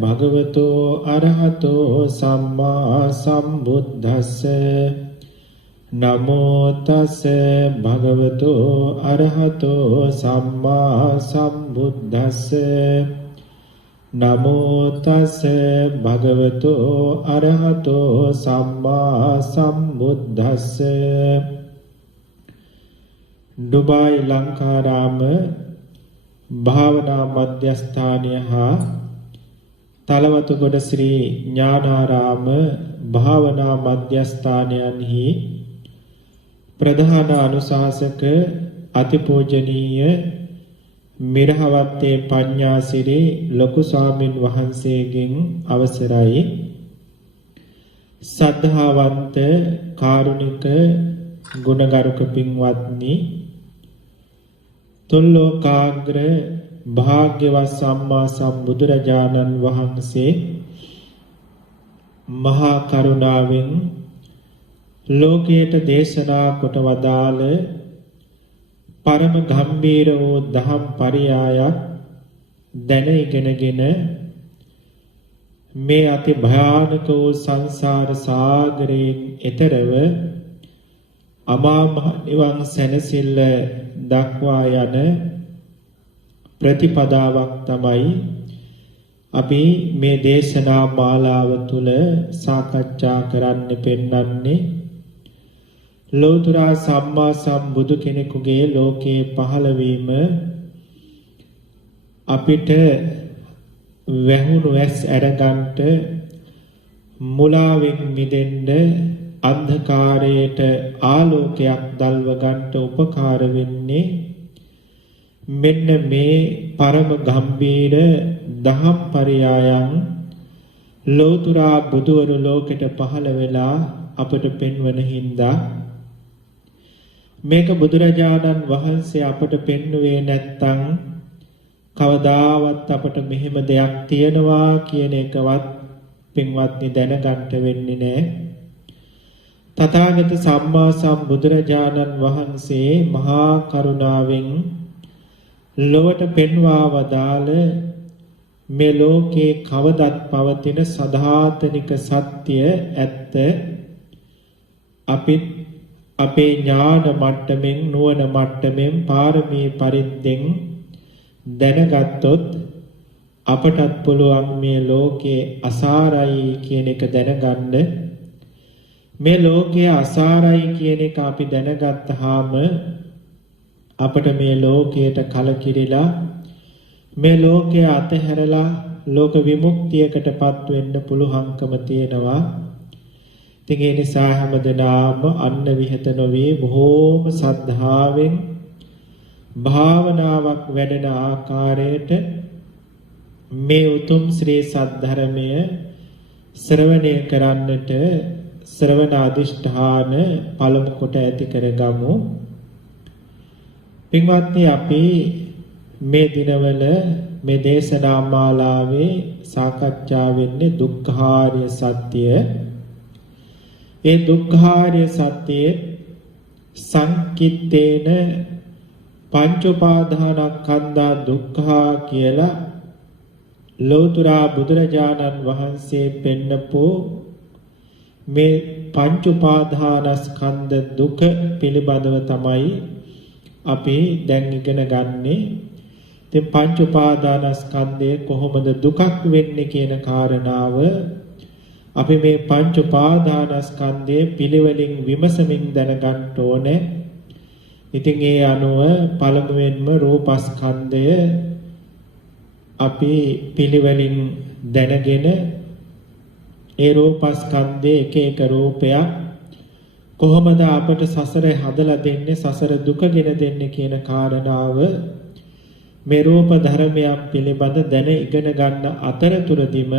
භගවතෝ අරහතෝ සම්මා සම්බුද්දස්ස නමෝ තස්ස භගවතෝ අරහතෝ සම්මා සම්බුද්දස්ස නමෝ තස්ස භගවතෝ අරහතෝ සම්මා සම්බුද්දස්ස. ඩුබායි ලංකාරාම භාවනා මධ්‍යස්ථානය හා තලවතුගොඩ ශ්‍රී ඥානාරාම භාවනා මධ්‍යස්ථානයන්හි ප්‍රධාන අනුශාසක අතිපූජනීය මිරහවත්තේ පඤ්ඤාසිරි ලොකු ස්වාමින් වහන්සේගෙන් අවසරයි. සද්ධාවන්ත කාරුණික ගුණගරුක පින්වත්නි, තුල්ලෝකාග්‍ර භාග්‍යවත් සම්මා සම්බුදුරජාණන් වහන්සේ මහා කරුණාවෙන් ලෝකයට දේශනා කොට වදාළ පරම ගම්බීර වූ දහම් පරියායක් දැන ඉගෙනගෙන මේ අති භයානක වූ සංසාර සාගරයෙන් එතරව අමා මහ නිවන් සැනසෙල්ල දක්වා යන ප්‍රතිපදාවක් තමයි අපි මේ දේශනා මාලාව තුළ සාකච්ඡා කරන්න පෙන්වන්නේ. ලෞතර සම්මා සම්බුදු කෙනෙකුගේ ලෝකේ පහළවීම අපිට වැහුණු ඇස් අරගන්ට මුලාවෙන් මිදෙන්න අන්ධකාරයට ආලෝකයක් දල්ව ගන්නට උපකාර වෙන්නේ මෙන්න මේ පරම ගම්බීර දහම් පරියායන් ලෞතර බුදුවරු ලෝකෙට පහළ වෙලා අපට පෙන්වන හින්දා මේක බුදුරජාණන් වහන්සේ අපට පෙන්වුවේ නැත්තම් කවදාවත් අපට මෙහෙම දෙයක් තියනවා කියන එකවත් පින්වත්නි දැනගන්න වෙන්නේ නැහැ. තථාගත සම්මා සම්බුදුරජාණන් වහන්සේ මහා කරුණාවෙන් ලොවට පෙන්වා වදාළ මේ ලෝකේ කවදත් පවතින සදාතනික සත්‍ය ඇත්ත අපිත් අපේ ඥාන මට්ටමින් නුවණ මට්ටමින් පාරමී පරිද්දෙන් දැනගත්තොත් අපටත් පුළුවන් මේ ලෝකේ අසාරයි කියන එක දැනගන්න. මේ ලෝකයේ අසාරයි කියන එක අපි දැනගත්තාම අපට මේ ලෝකයට කලකිරිලා මේ ලෝකයේ අතහැරලා ලෝක විමුක්තියකටපත් වෙන්න පුළුවන්කම තියෙනවා. ඉතින් ඒ නිසා හැමදෙනාම අන්න විහෙත නොවේ බොහෝම සද්ධාවෙන් භාවනාවක් වැඩෙන ආකාරයට මේ උතුම් ශ්‍රී සද්ධර්මය ශ්‍රවණය කරන්නට ශ්‍රවණ අධිෂ්ඨාන පළමු කොට ඇති කරගමු. පින්වත්නි, අපි මේ දිනවල මේ දේශනා මාලාවේ සාකච්ඡා වෙන්නේ දුක්ඛාරිය සත්‍ය. ඒ දුක්ඛාරිය සත්‍යයේ සංකිට්ඨේන පංච උපාදානස්කන්ධා දුක්ඛා කියලා ලෞතර බුදුරජාණන් වහන්සේ පෙන්නපු මේ පංච උපාදානස්කන්ධ දුක පිළිබඳව තමයි අපි දැන් ඉගෙන ගන්නේ. ඉතින් පංච උපාදානස්කන්ධය කොහොමද දුකක් වෙන්නේ කියන කාරණාව අපි මේ පංච උපාදානස්කන්ධයේ පිළිවෙලින් විමසමින් දැනගන්න ඕනේ. ඉතින් ඒ අනුව පළමුවෙන්ම රූපස්කන්ධය අපි පිළිවෙලින් දැනගෙන ඒ රූපස්කන්ධයේ එක එක රූපයක් කොහොමද අපට සසරේ හදලා දෙන්නේ, සසර දුක ගෙන දෙන්නේ කියන කාරණාව මේ රූප ධර්මයන් පිළිබඳ දැන ඉගෙන ගන්න අතරතුරදීම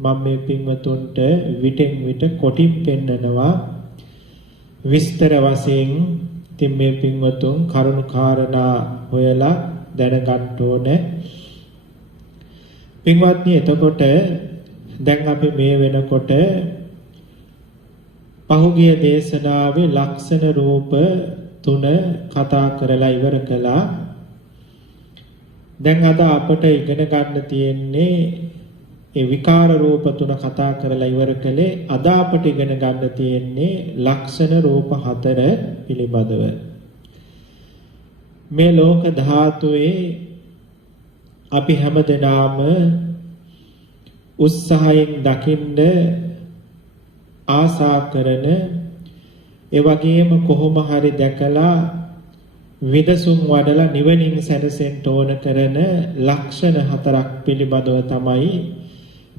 මම මේ පින්වතුන්ට විටෙන් විට කොටින් පෙන්නනවා විස්තර වශයෙන්. ඉතින් මේ පින්වතුන් කරුණු කාරණා හොයලා දැනගන්න ඕනේ. පින්වත්නි, එතකොට දැන් අපි මේ වෙනකොට පහුගිය දේශනාවේ ලක්ෂණ රූප 3 කතා කරලා ඉවර කළා. දැන් අද අපට ඉගෙන ගන්න තියෙන්නේ ඒ විකාර රූප තුන කතා කරලා ඉවර කළේ අද අපට ඉගෙන ගන්න තියෙන්නේ ලක්ෂණ රූප 4 පිළිබඳව. මේ ලෝක ධාතුවේ අපි හැමදෙනාම උත්සාහයෙන් දකින්න ආසා කරන ඒ වගේම කොහොම හරි දැකලා විදසුම් වඩලා නිවනින් සැනසෙන්න ඕන කරන ලක්ෂණ 4ක් පිළිබඳව තමයි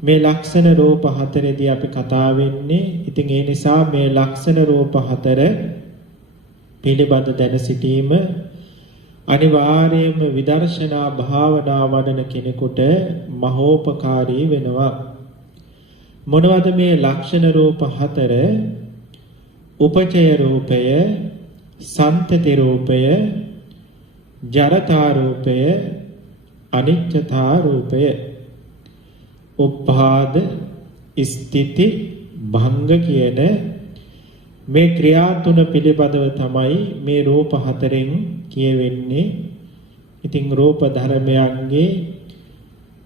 මේ ලක්ෂණ රූප 4දී අපි කතා වෙන්නේ. ඉතින් ඒ නිසා මේ ලක්ෂණ රූප 4 පිළිබඳ දැන සිටීම අනිවාර්යයෙන්ම විදර්ශනා භාවනා වඩන කෙනෙකුට මහෝපකාරී වෙනවා. මොනවද මේ ලක්ෂණ රූප 4? උපචය රූපය, සන්තති රූපය, ජරතා රූපය, අනිච්චතා රූපය. උපාද, ස්ථಿತಿ, භංග කියන මේ ක්‍රියා තුන පිළිබඳව තමයි මේ රූප 4න් කියවෙන්නේ. ඉතින් රූප ධර්මයන්ගේ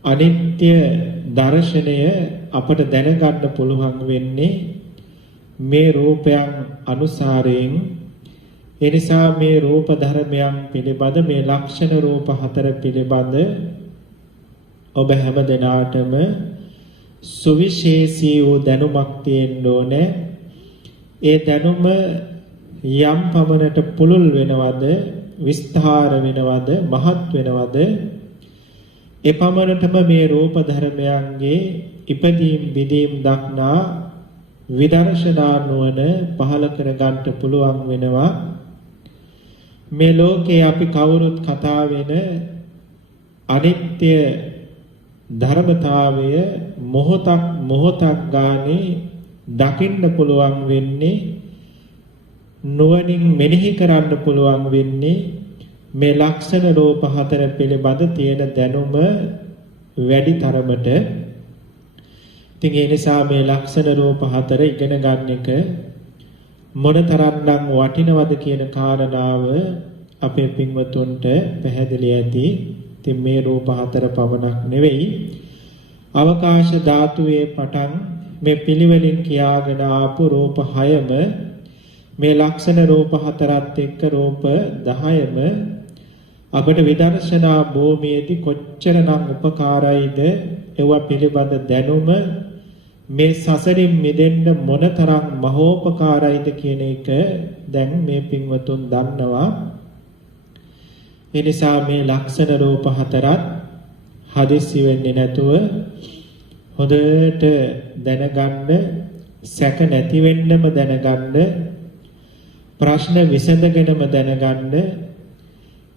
අනිත්‍ය දර්ශනය අපට දැනගන්න පුළුවන් වෙන්නේ මේ රූපයන් අනුසාරයෙන්. ඒ නිසා මේ රූප ධර්මයන් පිළිබඳ මේ ලක්ෂණ රූප 4 පිළිබඳ ඔබ හැම දිනාටම සුවිශේෂී වූ දැනුමක් තියෙන්න ඕනේ. ඒ දැනුම යම් පමණට පුළුල් වෙනවද, විස්තර වෙනවද, මහත් වෙනවද, ඒ පමණටම මේ රූප ධර්මයන්ගේ ඉපදීම් බිදීම් දක්නා විදර්ශනා නුවණ පහළ කර ගන්නට පුළුවන් වෙනවා. මේ ලෝකේ අපි කවුරුත් කතා වෙන අනිත්‍ය ධර්මතාවය මොහොතක් ගානේ දකින්න පුළුවන් වෙන්නේ, නුවණින් මෙනෙහි කරන්න පුළුවන් වෙන්නේ මේ ලක්ෂණ රූප 4 පිළිබඳ තියෙන දැනුම වැඩි තරමට. ඉතින් ඒ නිසා මේ ලක්ෂණ රූප 4 ඉගෙන ගන්න එක මොනතරම්නම් වටිනවද කියන කාරණාව අපේ පින්වතුන්ට පැහැදිලි ඇති. ඉතින් මේ රූප 4 පමණක් නෙවෙයි, අවකාශ ධාතුවේ පටන් මේ පිළිවෙලින් කියාගෙන ආපු රූප 6ම මේ ලක්ෂණ රූප 4ත් එක්ක රූප 10ම අපට විදර්ශනා භූමියේදී කොච්චරනම් උපකාරයිද, ඒවා පිළිබඳ දැනුම මේ සසරින් මිදෙන්න මොනතරම් මහෝපකාරයිද කියන එක දැන් මේ පින්වතුන් දන්නවා. ඒ නිසා මේ ලක්ෂණ රූප 4ත් හදිස්සි වෙන්නේ නැතුව හොඳට දැනගන්න, සැක නැති වෙන්නම දැනගන්න, ප්‍රශ්න විසඳගෙනම දැනගන්න.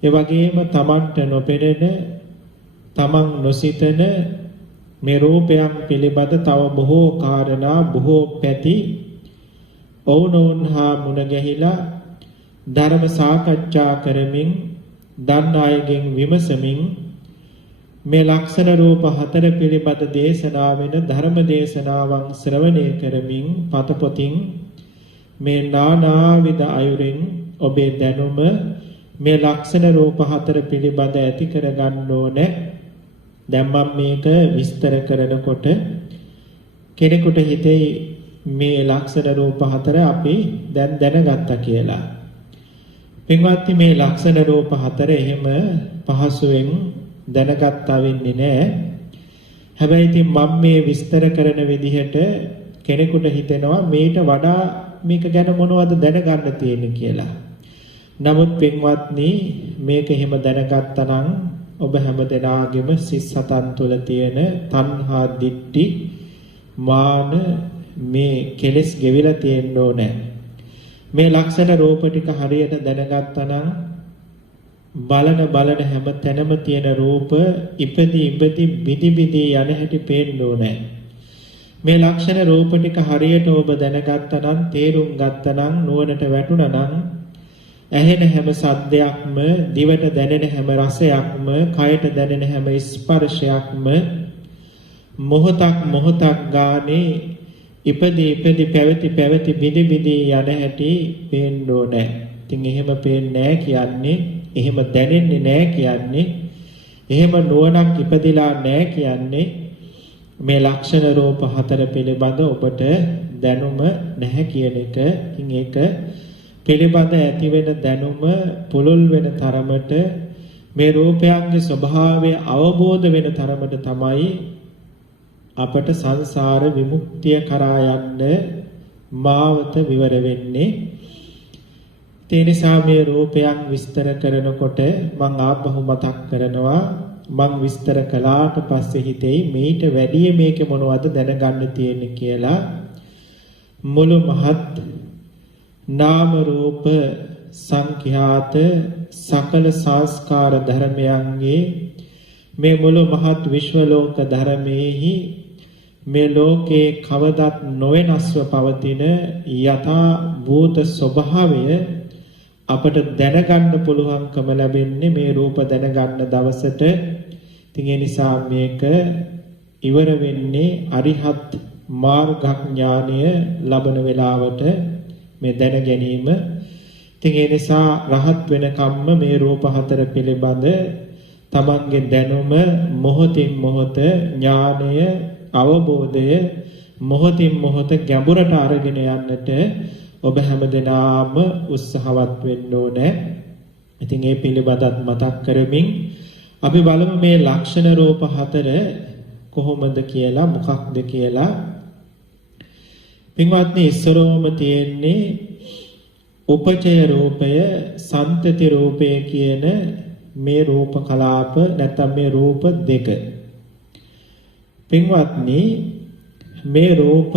ඒ වගේම තමන්ට නොපෙනෙන, තමන් නොසිතන මේ රූපයන් පිළිබඳ තව බොහෝ කාරණා, බොහෝ පැති ඔවුනොවුන් හා මුණ ගැහිලා ධර්ම සාකච්ඡා කරමින්, දන්න අයගෙන් විමසමින් මේ ලක්ෂණ රූප 4 පිළිබඳ දේශනා වෙන ධර්ම දේශනාවන් ශ්‍රවණය කරමින් පතපොතින් මේ නානාවිද අයුරින් ඔබේ දැනුම මේ ලක්ෂණ රූප 4 පිළිබඳ ඇති කර ගන්න ඕනේ. දැන් මම මේක විස්තර කරනකොට කෙනෙකුට හිතේ මේ ලක්ෂණ රූප 4 අපි දැන් දැනගත්තා කියලා. පින්වත්නි, මේ ලක්ෂණ රූප 4 එහෙම පහසුවෙන් දැනගත්තා වෙන්නේ නැහැ. හැබැයි ඉතින් මම මේ විස්තර කරන විදිහට කෙනෙකුට හිතෙනවා මේට වඩා මේක ගැන මොනවද දැනගන්න තියෙන්නේ කියලා. නමුත් පින්වත්නි, මේක එහෙම දැනගත්තා නම් ඔබ හැමදෙනාගේම සිත් සතන් තුළ තියෙන තණ්හා, දිට්ඨි, මාන මේ කෙලෙස් ගෙවිලා තියෙන්න ඕනේ. මේ ලක්ෂණ රූප ටික හරියට දැනගත්තා නම් බලන හැම තැනම තියෙන රූප ඉපදී බිදි යන හැටි පේන්න ඕනේ. මේ ලක්ෂණ රූප ටික හරියට ඔබ දැනගත්තා නම්, තේරුම් ගත්තා නම්, නුවණට වැටුණා නම් ඇහෙන හැම සද්දයක්ම, දිවට දැනෙන හැම රසයක්ම, කයට දැනෙන හැම ස්පර්ශයක්ම මොහොතක් ගානේ ඉපදී පැවති බිදි යන හැටි පේන්න ඕනේ. ඉතින් එහෙම පේන්නේ නැහැ කියන්නේ, එහෙම දැනෙන්නේ නැහැ කියන්නේ, එහෙම නුවණක් ඉපදිලා නැහැ කියන්නේ මේ ලක්ෂණ රූප හතර පිළිබඳ ඔබට දැනුම නැහැ කියන එකකින් ඒක පිළිබඳ ඇති වෙන දැනුම පුළුල් වෙන තරමට මේ රූපයන්ගේ ස්වභාවය අවබෝධ වෙන තරමට තමයි අපට සංසාර විමුක්තිය කරා යන්න මාවත විවර වෙන්නේ. ඒ නිසා මේ රූපයන් විස්තර කරනකොට මම ආපහු මතක් කරනවා මම විස්තර කළාට පස්සේ හිතෙයි මේට වැඩිය මේකේ මොනවද දැනගන්න තියෙන්නේ කියලා. මුළු මහත් නාම රූප සංඛ්‍යාත සකල සංස්කාර ධර්මයන්ගේ මේ මුළු මහත් විශ්ව ලෝක ධර්මයේහි මේ ලෝකේ කවදත් නොවෙනස්ව පවතින යථා භූත ස්වභාවය අපට දැනගන්න පුළුවන්කම ලැබෙන්නේ මේ රූප දැනගන්න දවසට. ඉතින් ඒ නිසා මේක ඉවර වෙන්නේ අරිහත් මාර්ගඥානය ලබන වෙලාවට මේ දැන ගැනීම. ඉතින් ඒ නිසා රහත් වෙනකම්ම මේ රූප හතර පිළිබඳ තමන්ගේ දැනුම මොහොතින් මොහොත ඥානය අවබෝධය මොහොතින් මොහොත ගැඹුරට අරගෙන යන්නට ඔබ හැමදෙනාම උත්සාහවත් වෙන්න ඕනේ. ඉතින් ඒ පිළිබඳත් මතක් කරමින් අපි බලමු මේ ලක්ෂණ රූප හතර කොහොමද කියලා මොකක්ද කියලා. පින්වත්නි ඉස්සරෝම තියෙන්නේ උපචය රූපය සන්තති රූපය කියන මේ රූප කලාප නැත්නම් මේ රූප දෙක. පින්වත්නි මේ රූප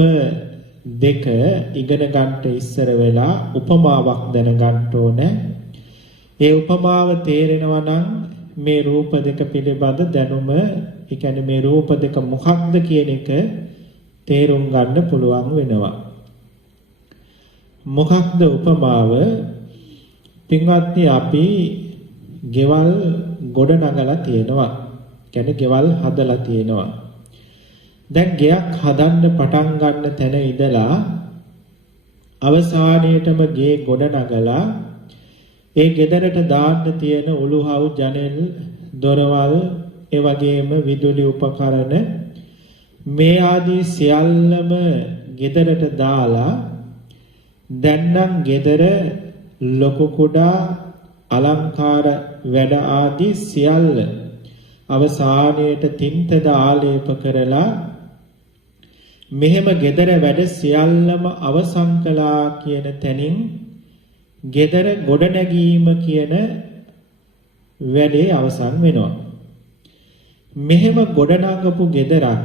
දෙක ඉගෙන ගන්නට ඉස්සර වෙලා උපමාවක් දැනගන්න ඕනේ. ඒ උපමාව තේරෙනවා නම් මේ රූප දෙක පිළිබඳ දැනුම, ඒ කියන්නේ මේ රූප දෙක මොකක්ද කියන එක තේරුම් ගන්න පුළුවන් වෙනවා. මොකක්ද උපමාව? පින්වත්නි අපි ගෙවල් ගොඩ නගලා තියෙනවා. කියන්නේ ගෙවල් හදලා තියෙනවා. දැන් ගෙයක් හදන්න පටන් ගන්න තැන ඉඳලා අවසානයේටම ගේ ගොඩ නගලා ඒ ගෙදරට දාන්න තියෙන උළුහව් ජනෙල් දොරවල් ඒ වගේම විදුලි උපකරණ මේ ආදී සියල්ලම ගෙදරට දාලා දැන් නම් ගෙදර ලොකු කුඩා අලංකාර වැඩ ආදී සියල්ල අවසානයේට තින්තද ආලේප කරලා මෙහෙම ගෙදර වැඩ සියල්ලම අවසන් කළා කියන තැනින් ගෙදර ගොඩනැගීම කියන වැඩේ අවසන් වෙනවා. මෙහෙම ගොඩනගපු ගෙදරක්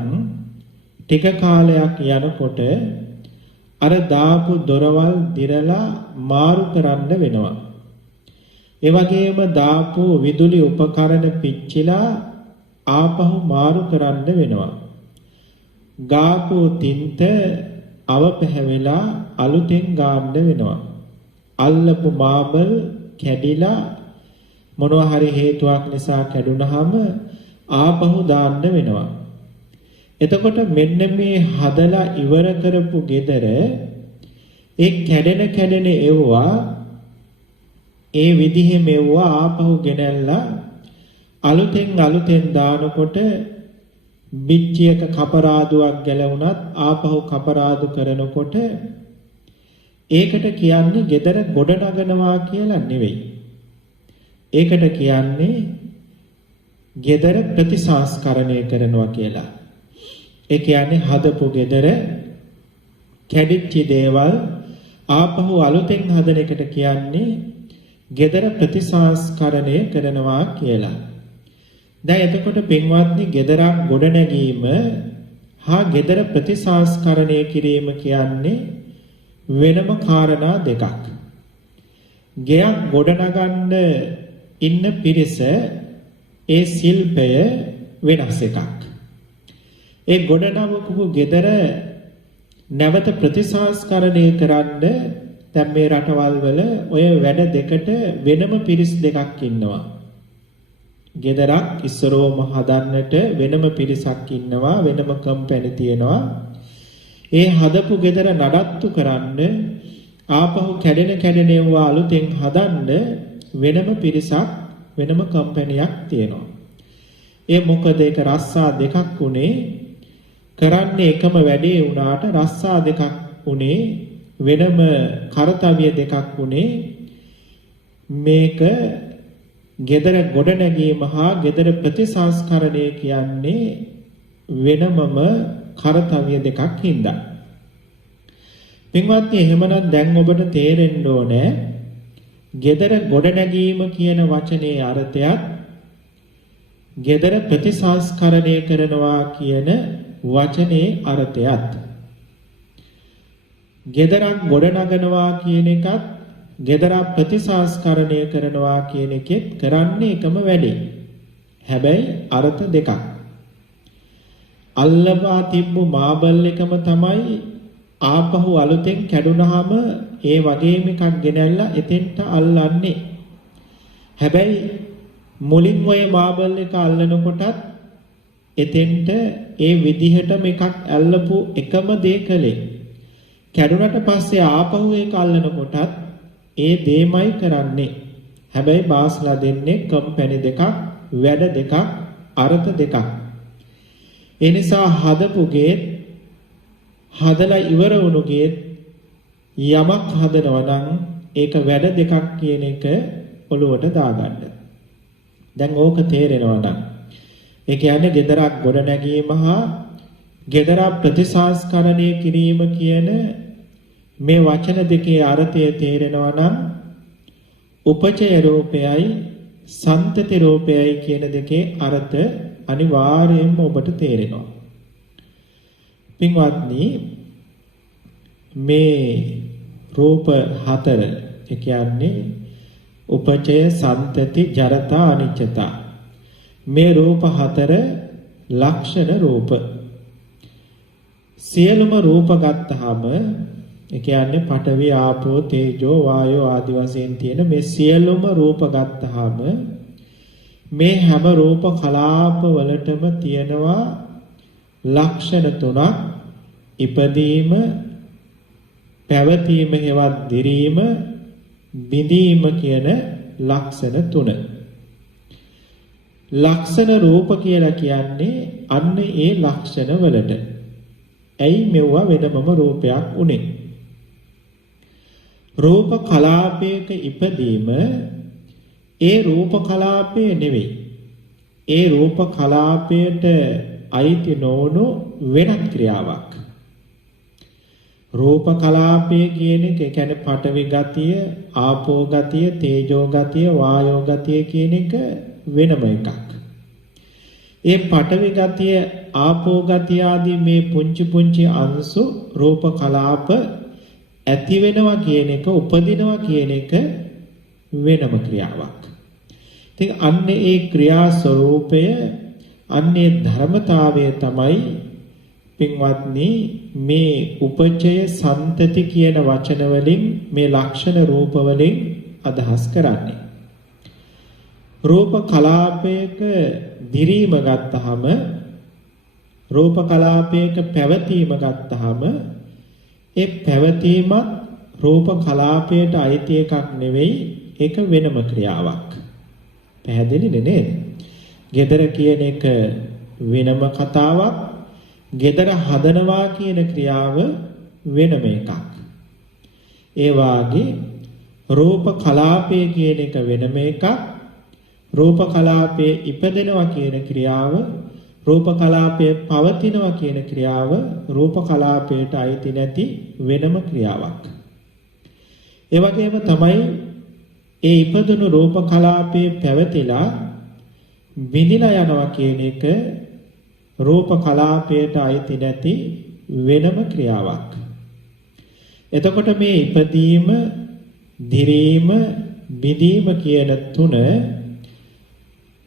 ටික කාලයක් යනකොට අර දාපු දොරවල් දිරලා මාරු කරන්න වෙනවා. ඒ වගේම දාපු විදුලි උපකරණ පිච්චිලා ආපහු මාරු කරන්න වෙනවා. ගාපු තින්ත අවපැහැවෙලා අලුතෙන් ගාන්න වෙනවා. අල්ලපු මාබල් කැඩිලා මොනවා හරි හේතුවක් නිසා කැඩුනහම ආපහු දාන්න වෙනවා. එතකොට මෙන්න මේ හදලා ඉවර කරපු ගෙදර ඒ කැඩෙන එව්වා ඒ විදිහේ මෙව්වා ආපහු ගෙනල්ලා අලුතෙන් දානකොට බිච්චියක කපරාදුවක් ගැලවුණත් ආපහු කපරාදු කරනකොට ඒකට කියන්නේ ගෙදර ගොඩ නගනවා කියලා නෙවෙයි. ඒකට කියන්නේ ගෙදර ප්‍රතිසංස්කරණය කරනවා කියලා. ඒ කියන්නේ හදපු ගෙදර කැඩිච්ච දේවල් ආපහු අලුතෙන් හදන එකට කියන්නේ ගෙදර ප්‍රතිසංස්කරණය කරනවා කියලා. දැන් එතකොට පින්වත්නි ගෙදරක් ගොඩ නැගීම හා ගෙදර ප්‍රතිසංස්කරණය කිරීම කියන්නේ වෙනම කාරණා දෙකක්. ගෙයක් ගොඩනගන්න ඉන්න පිරිස ඒ ශිල්පය වෙනස් එකක්. ඒ ගොඩනගපු ගෙදර නැවත ප්‍රතිසංස්කරණය කරන්න දැන් මේ රටවල් වල ඔය වැඩ දෙකට වෙනම පිරිස් දෙකක් ඉන්නවා. ගෙදරක් ඉස්සරෝම හදන්නට වෙනම පිරිසක් ඉන්නවා, වෙනම කම්පැනි තියෙනවා. ඒ හදපු ගෙදර නඩත්තු කරන්න ආපහු කැඩෙන ඒවා අලුතෙන් හදන්න වෙනම පිරිසක් වෙනම කම්පැනියක් තියෙනවා. ඒ මොකද ඒක රස්සා දෙකක් උනේ කරන්නේ එකම වැඩේ වුණාට රස්සා දෙකක් උනේ වෙනම කාර්යය දෙකක් උනේ මේක gedara ගොඩනැගීම හා gedara ප්‍රතිසංස්කරණය කියන්නේ වෙනමම කාර්යය දෙකක් හින්දා. පින්වත්නි එහෙමනම් දැන් ඔබට තේරෙන්න ඕනේ gedara ගොඩනැගීම කියන වචනේ අර්ථයත් gedara ප්‍රතිසංස්කරණය කරනවා කියන වචනේ අර්ථයත් gedara ගොඩනගනවා කියන එකත් gedara ප්‍රතිසංස්කරණය කරනවා කියන එකෙත් කරන්නේ එකම වැඩේ. හැබැයි අර්ථ දෙකක්. අල්ලවා තිබ්බු මාබල් එකම තමයි ආපහු අලුතෙන් කැඩුනහම ඒ වගේම එකක් ගෙනල්ලා එතෙන්ට අල්ලන්නේ. හැබැයි මුලින් ඔය මාබල් එක අල්ලනකොටත් එතෙන්ට ඒ විදිහටම එකක් අල්ලපු එකම දේ කළේ. කැඩුනට පස්සේ ආපහු ඒක අල්ලනකොටත් ඒ දෙයමයි කරන්නේ. හැබැයි බාස්ලා දෙන්නේ කම්පැනි දෙකක්, වැඩ දෙකක්, අර්ථ දෙකක්. ඒ නිසා හදපු ගේත් හදලා ඉවර වුණු ගේත් යමක් හදනවා නම් ඒක වැඩ දෙකක් කියන එක ඔළුවට දාගන්න. දැන් ඕක තේරෙනවා නම් ඒ කියන්නේ gedarak ගොඩනැගීම හා gedara ප්‍රතිසංස්කරණය කිරීම කියන මේ වචන දෙකේ අර්ථය තේරෙනවා නම් උපචය රූපයයි සන්තති රූපයයි කියන දෙකේ අර්ථ අනිවාර්යයෙන්ම ඔබට තේරෙනවා. පින්වත්නි මේ රූප හතර ඒ කියන්නේ උපචය සන්තති ජරතා අනිච්චතා මේ රූප හතර ලක්ෂණ රූප සියලුම රූප ගත්තාම ඒ කියන්නේ පඨවි ආපෝ තේජෝ වායෝ ආදි වශයෙන් තියෙන මේ සියලුම රූප ගත්තාම මේ හැම රූප කලාප වලටම තියෙනවා ලක්ෂණ තුනක් ඉපදීම පැවතීම හේවත් දිරීම බිඳීම කියන ලක්ෂණ තුන. ලක්ෂණ රූප කියලා කියන්නේ අන්න ඒ ලක්ෂණ වලට. ඇයි මෙවුවා වෙනමම රූපයක් උනේ? රූප කලාපයක ඉපදීම ඒ රූප කලාපය නෙවෙයි. ඒ රූප කලාපයට අයිති නොවුණු වෙනත් ක්‍රියාවක්. රූප කලාපය කියන එක කියන්නේ පඨවි ගතිය, ආපෝ ගතිය, තේජෝ ගතිය, වායෝ ගතිය කියන එක වෙනම එකක්. ඒ පඨවි ගතිය, ආපෝ ගතිය ආදී මේ පුංචි පුංචි අංශු රූප කලාප ඇති වෙනවා කියන එක, උපදිනවා කියන එක වෙනම ක්‍රියාවක්. ඉතින් අන්න ඒ ක්‍රියා ස්වરૂපය අන්නේ ධර්මතාවය තමයි පින්වත්නි මේ උපචය සන්තති කියන වචන වලින් මේ ලක්ෂණ රූප වලින් අදහස් කරන්නේ. රූප කලාපයක දිරීම ගත්තාම රූප කලාපයක පැවතීම ගත්තාම ඒ පැවතීමත් රූප කලාපයට අයිති එකක් නෙවෙයි, ඒක වෙනම ක්‍රියාවක්. පැහැදිලිද නේද? gedara කියන එක වෙනම කතාවක්, gedara හදනවා කියන ක්‍රියාව වෙනම එකක්. ඒ වාගේ රූප කලාපය කියන එක වෙනම එකක්, රූප කලාපයේ ඉපදෙනවා කියන ක්‍රියාව, රූප කලාපයේ පවතිනවා කියන ක්‍රියාව රූප කලාපයට අයිති නැති වෙනම ක්‍රියාවක්. ඒ වගේම තමයි ඒ ඉපදුණු රූප කලාපයේ පැවතිලා විඳිලා යනවා කියන එක රූප කලාපයට අයිති නැති වෙනම ක්‍රියාවක්. එතකොට මේ ඉපදීම, දිරීම, බිඳීම කියන තුන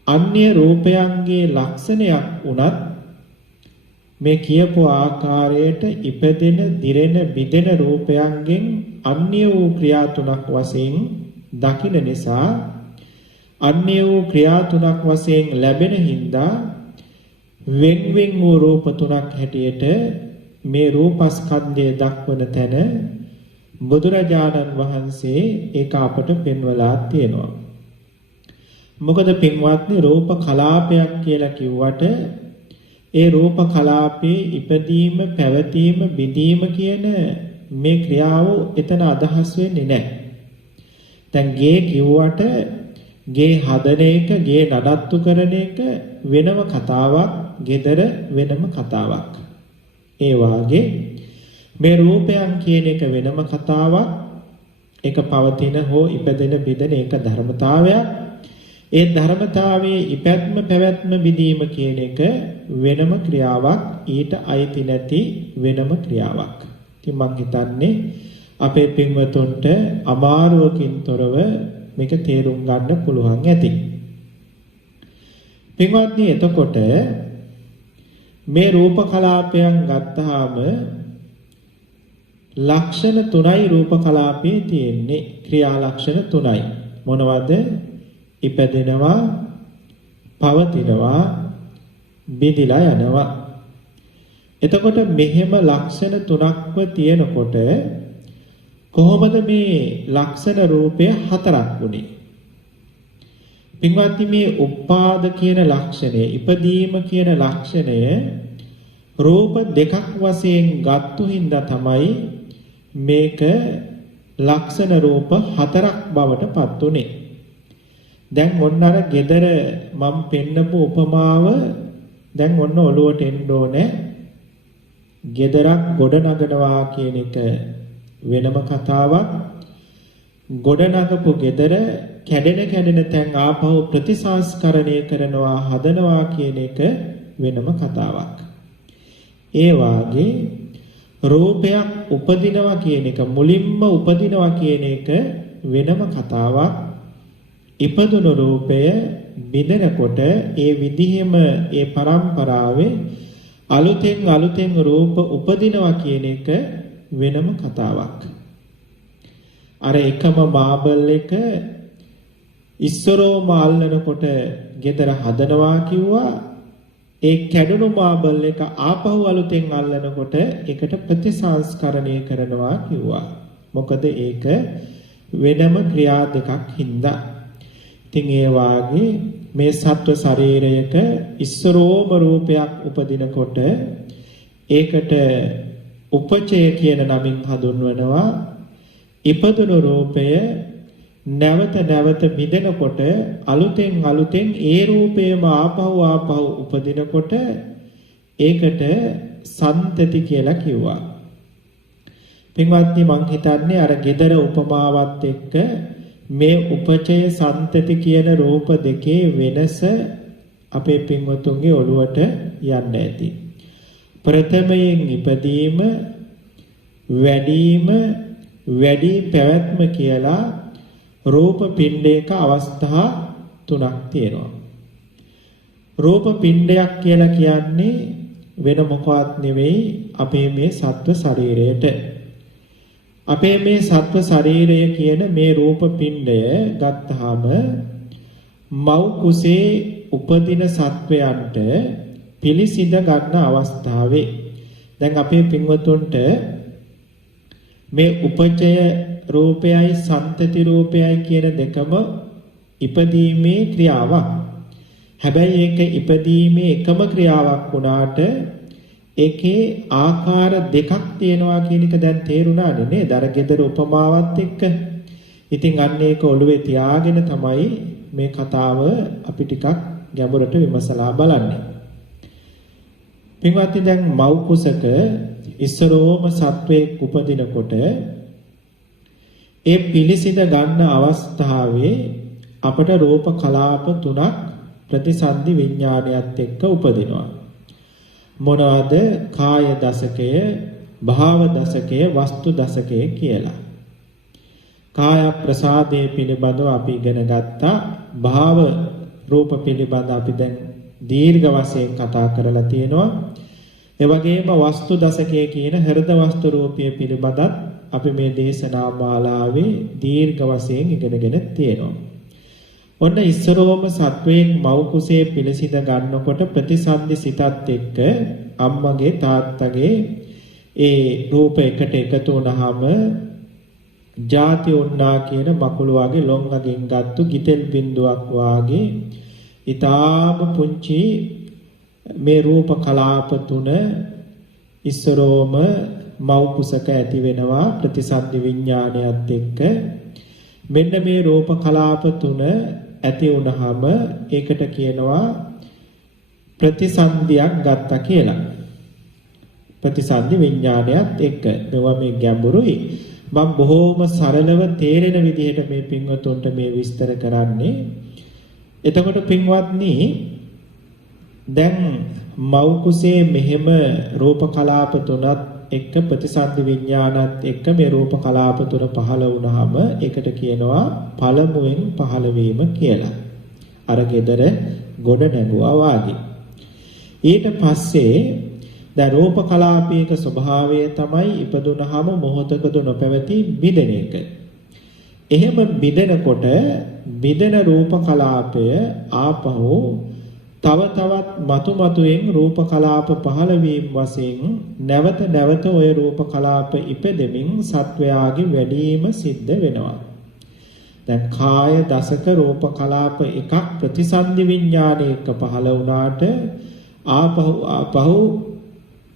අන්‍ය රූපයන්ගේ ලක්ෂණයක් වුණත් මේ කියපු ආකාරයට ඉපදෙන, දිරෙන, බිඳෙන රූපයන්ගෙන් අන්‍ය වූ ක්‍රියා තුනක් වශයෙන් දකින නිසා අන්‍ය වූ ක්‍රියා තුනක් වශයෙන් ලැබෙන හින්දා වෙන් වූ රූප තුනක් හැටියට මේ රූපස්කන්ධය දක්වන තැන බුදුරජාණන් වහන්සේ ඒක අපට පෙන්වලා තියෙනවා. මොකද පින්වත්නි රූප කලාපයක් කියලා කිව්වට ඒ රූප කලාපේ ඉපදීම, පැවතීම, බිඳීම කියන මේ ක්‍රියාව එතන අදහස් වෙන්නේ නැහැ. දැන් ගේ කිව්වට ගේ හදන එක, ගේ නඩත්තු කරන එක වෙනම කතාවක්, gedara වෙනම කතාවක්. ඒ වාගේ මේ රූපයන් කියන එක වෙනම කතාවක්. ඒක පවතින හෝ ඉපදෙන බිඳෙන ඒක ධර්මතාවයක්. ඒ ධර්මතාවයේ ඉපැත්ම පැවැත්ම බිඳීම කියන එක වෙනම ක්‍රියාවක්, ඊට අයිති නැති වෙනම ක්‍රියාවක්. ඉතින් මම හිතන්නේ අපේ පින්වතුන්ට අමාරුවකින් තොරව මේක තේරුම් ගන්න පුළුවන් ඇති. පින්වත්නි, එතකොට මේ රූප කලාපයන් ගත්තාම ලක්ෂණ තුනයි රූප කලාපයේ තියෙන්නේ. ක්‍රියා ලක්ෂණ තුනයි. මොනවද? ඉපදෙනවා, පවතිනවා, බිඳිලා යනවා. එතකොට මෙහෙම ලක්ෂණ තුනක්ම තියෙනකොට කොහොමද මේ ලක්ෂණ රූපය හතරක් වුනේ? පින්වත්නි, මේ උපාද කියන ලක්ෂණය, ඉපදීම කියන ලක්ෂණය රූප දෙකක් වශයෙන් ගත්තු හින්දා තමයි මේක ලක්ෂණ රූප හතරක් බවට පත් උනේ. දැන් ඔන්න අර gedara මම පෙන්නපු උපමාව දැන් ඔන්න ඔළුවට එන්න ඕනේ. gedarak ගොඩ නගනවා කියන එක වෙනම කතාවක්. ගොඩ නගපු gedara කැඩෙන තැන් ආපහු ප්‍රතිසංස්කරණය කරනවා, හදනවා කියන එක වෙනම කතාවක්. ඒ වාගේ රූපයක් උපදිනවා කියන එක, මුලින්ම උපදිනවා කියන එක වෙනම කතාවක්. ඉපදුණු රූපය බිඳෙනකොට ඒ විදිහෙම ඒ පරම්පරාවේ අලුතෙන් රූප උපදිනවා කියන එක වෙනම කතාවක්. අර එකම මාබල් එක ඉස්සරෝම අල්ලනකොට gedara හදනවා කිව්වා. ඒ කැඩුණු මාබල් එක ආපහු අලුතෙන් අල්ලනකොට ඒකට ප්‍රතිසංස්කරණය කරනවා කිව්වා. මොකද ඒක වෙනම ක්‍රියා දෙකක් හින්දා. ඉතින් ඒ වාගේ මේ සත්ව ශරීරයක ඉස්සරෝම රූපයක් උපදිනකොට ඒකට උපචය කියන නමින් හඳුන්වනවා. ඉපදුණු රූපය නැවත මිදෙනකොට අලුතෙන් ඒ රූපයම ආපහු උපදිනකොට ඒකට සන්තති කියලා කිව්වා. පින්වත්නි, මං හිතන්නේ අර gedara උපමාවත් එක්ක මේ උපචය සන්තති කියන රූප දෙකේ වෙනස අපේ පින්වතුන්ගේ ඔළුවට යන්න ඇති. ප්‍රථමයෙන් ඉපදීම, වැඩිම, වැඩි පැවැත්ම කියලා රූප පිණ්ඩයක අවස්ථා තුනක් තියෙනවා. රූප පිණ්ඩයක් කියලා කියන්නේ වෙන මොකවත් නෙවෙයි අපේ මේ සත්ව ශරීරයට. අපේ මේ සත්ව ශරීරය කියන මේ රූප පිණ්ඩය ගත්තාම මව් කුසේ උපදින සත්වයන්ට පිළිසිඳ ගන්න අවස්ථාවේ දැන් අපේ පින්වතුන්ට මේ උපචය රූපයයි සන්තති රූපයයි කියන දෙකම ඉපදීමේ ක්‍රියාවක්. හැබැයි ඒක ඉපදීමේ එකම ක්‍රියාවක් වුණාට ඒකේ ආකාර දෙකක් තියෙනවා කියන එක දැන් තේරුණානේ නේද? අර gedara උපමාවත් එක්ක. ඉතින් අන්න ඒක ඔළුවේ තියාගෙන තමයි මේ කතාව අපි ටිකක් ගැඹුරට විමසලා බලන්නේ. පින්වත්නි, දැන් මව් කුසක ඉස්සරෝම සත්වයක් උපදිනකොට ඒ පිළිසිඳ ගන්න අවස්ථාවේ අපට රූප කලාප තුනක් ප්‍රතිසන්දි විඥානයත් එක්ක උපදිනවා. මොනවාද? කාය දසකය, භාව දසකය, වස්තු දසකය කියලා. කාය ප්‍රසාදයේ පිළිබඳව අපි ඉගෙන ගත්තා. භාව රූප පිළිබඳ අපි දැන් දීර්ඝ වශයෙන් කතා කරලා තියෙනවා. ඒ වගේම වස්තු දසකය කියන හෘද වස්තු රූපය පිළිබඳත් අපි මේ දේශනා මාලාවේ දීර්ඝ වශයෙන් ඉගෙනගෙන තියෙනවා. ඔන්න ඉස්සරෝම සත්වයෙන් මව් කුසේ පිළිසිඳ ගන්නකොට ප්‍රතිසන්දි සිතත් එක්ක අම්මගේ තාත්තගේ ඒ රූප එකට එකතු වුණාම ಜಾති උන්නා කියන මකුළු වගේ ලොම් අගින් ගත්තු ගිතෙල් බින්දුවක් වාගේ ඊටාම පුංචි මේ රූප කලාප තුන ඉස්සරෝම මව් කුසක ඇති වෙනවා ප්‍රතිසන්දි විඥානයත් එක්ක. මෙන්න මේ රූප කලාප තුන ඇති වුණාම ඒකට කියනවා ප්‍රතිසන්දියක් ගත්තා කියලා. ප්‍රතිසන්දි විඥානයත් එක්ක. මේවා මේ ගැඹුරුයි. මම බොහෝම සරලව තේරෙන විදිහට මේ පින්වතුන්ට මේ විස්තර කරන්නේ. එතකොට පින්වත්නි දැන් මව් කුසේ මෙහෙම රූප කලාප තුනත් එක්ක ප්‍රතිසන්දි විඥානත් එක්ක මේ රූප කලාප තුන පහළ වුණාම ඒකට කියනවා පළමුවෙන් පහළ වීම කියලා. අර gedara ගොඩ නැගුවා වාගේ. ඊට පස්සේ දැන් රූප කලාපයක ස්වභාවය තමයි ඉපදුනහම මොහොතකද නොපැවති බිඳෙන එක. එහෙම බිඳෙනකොට බිඳෙන රූප කලාපය ආපහු තව තවත් මතු මතුවෙන් රූප කලාප පහළ වීම වශයෙන් නැවත නැවත ওই රූප කලාප ඉපදෙමින් සත්වයාගේ වැඩිම සිද්ධ වෙනවා. දැන් කාය දසක රූප කලාප එකක් ප්‍රතිසන්දි විඥානයක පහළ වුණාට ආපහු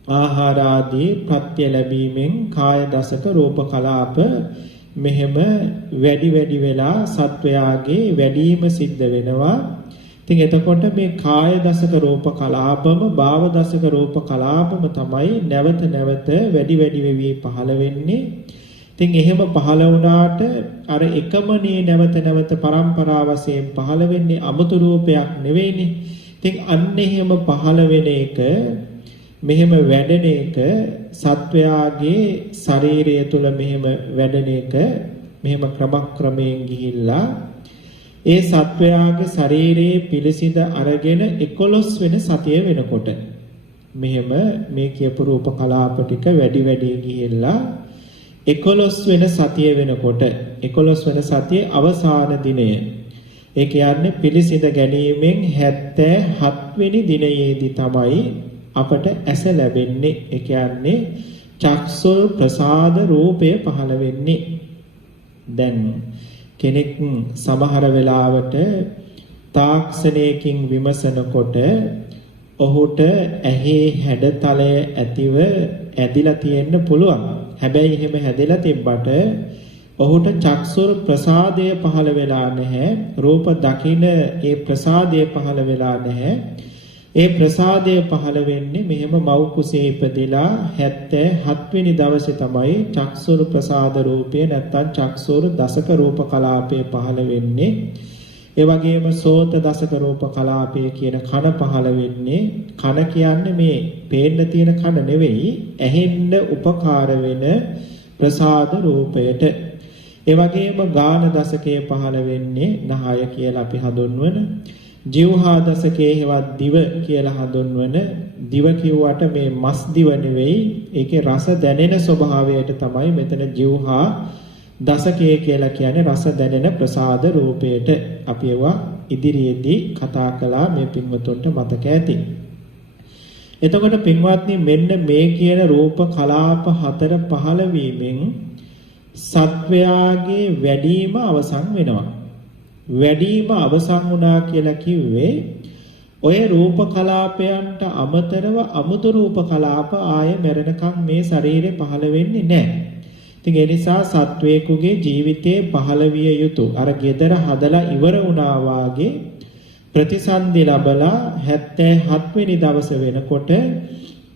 ආහාර ආදී ප්‍රත්‍ය ලැබීමෙන් කාය දසක රූප කලාප මෙහෙම වැඩි වෙලා සත්වයාගේ වැඩිම සිද්ධ වෙනවා. ඉතින් එතකොට මේ කාය දසක රූප කලාපම භාව දසක රූප කලාපම තමයි නැවත නැවත වැඩි වෙවි පහළ වෙන්නේ. ඉතින් එහෙම පහළ වුණාට අර එකමනේ නැවත පරම්පරා වශයෙන් පහළ වෙන්නේ 아무තු රූපයක් නෙවෙයිනේ. ඉතින් අන්න එහෙම පහළ වෙන එක මෙහෙම වැඩෙන එක සත්වයාගේ ශරීරය තුල මෙහෙම වැඩෙන එක මෙහෙම ක්‍රමයෙන් ගිහිල්ලා ඒ සත්වයාගේ ශරීරයේ පිළිසිඳ අරගෙන 11 වෙන සතිය වෙනකොට මෙහෙම මේ කියපු රූප කලාප ටික වැඩි ගිහිල්ලා 11 වෙන සතිය වෙනකොට 11 වෙන සතියේ අවසාන දිනය ඒ කියන්නේ පිළිසිඳ ගැනීමෙන් 77 වෙනි දිනයේදී තමයි අපට ඇස ලැබෙන්නේ. ඒ කියන්නේ චක්සුල් ප්‍රසාද රූපය පහළ වෙන්නේ. දැන් කෙනෙක් සමහර වෙලාවට තාක්ෂණයකින් විමසනකොට ඔහුට ඇහි හැඩතලය ඇතිව ඇදිලා තියෙන්න පුළුවන්. හැබැයි එහෙම හැදෙලා තිබ්බට ඔහුට චක්සුල් ප්‍රසාදය පහළ වෙලා නැහැ. රූප දකින ඒ ප්‍රසාදය පහළ වෙලා නැහැ. ඒ ප්‍රසාදය පහළ වෙන්නේ මෙහෙම මව් කුසේ ඉපදෙලා 77 වෙනි දවසේ තමයි චක්සුර ප්‍රසාද රූපය නැත්නම් චක්සුර දසක රූප කලාපය පහළ වෙන්නේ. ඒ වගේම සෝත දසක රූප කලාපය කියන කන පහළ වෙන්නේ. කන කියන්නේ මේ පේන්න තියෙන කන නෙවෙයි, ඇහෙන්න උපකාර වෙන ප්‍රසාද රූපයට. ඒ වගේම ගාන දසකයේ පහළ වෙන්නේ නහය කියලා අපි හඳුන්වන. ජීවහා දසකයේ හෙවත් දිව කියලා හඳුන්වන. දිව කිව්වට මේ මස් දිව නෙවෙයි, ඒකේ රස දැනෙන ස්වභාවයට තමයි මෙතන ජීවහා දසකයේ කියලා කියන්නේ. රස දැනෙන ප්‍රසාද රූපයට අපි ඒවා ඉදිරියේදී කතා කළා, මේ පින්වතුන්ට මතක ඇති. එතකොට පින්වත්නි මෙන්න මේ කියන රූප කලාප හතර පහළ වීමෙන් සත්වයාගේ වැඩිම අවසන් වෙනවා. වැඩිම අවසන් වුණා කියලා කිව්වේ ඔය රූප කලාපයන්ට අමතරව අමුතු රූප කලාප ආය මරණකම් මේ ශරීරේ පහළ වෙන්නේ නැහැ. ඉතින් ඒ නිසා සත්වේකුගේ ජීවිතේ පහළ විය යුතු අර gedara හදලා ඉවර වුණා වාගේ ප්‍රතිසන්දි ලැබලා 77 වෙනි දවස වෙනකොට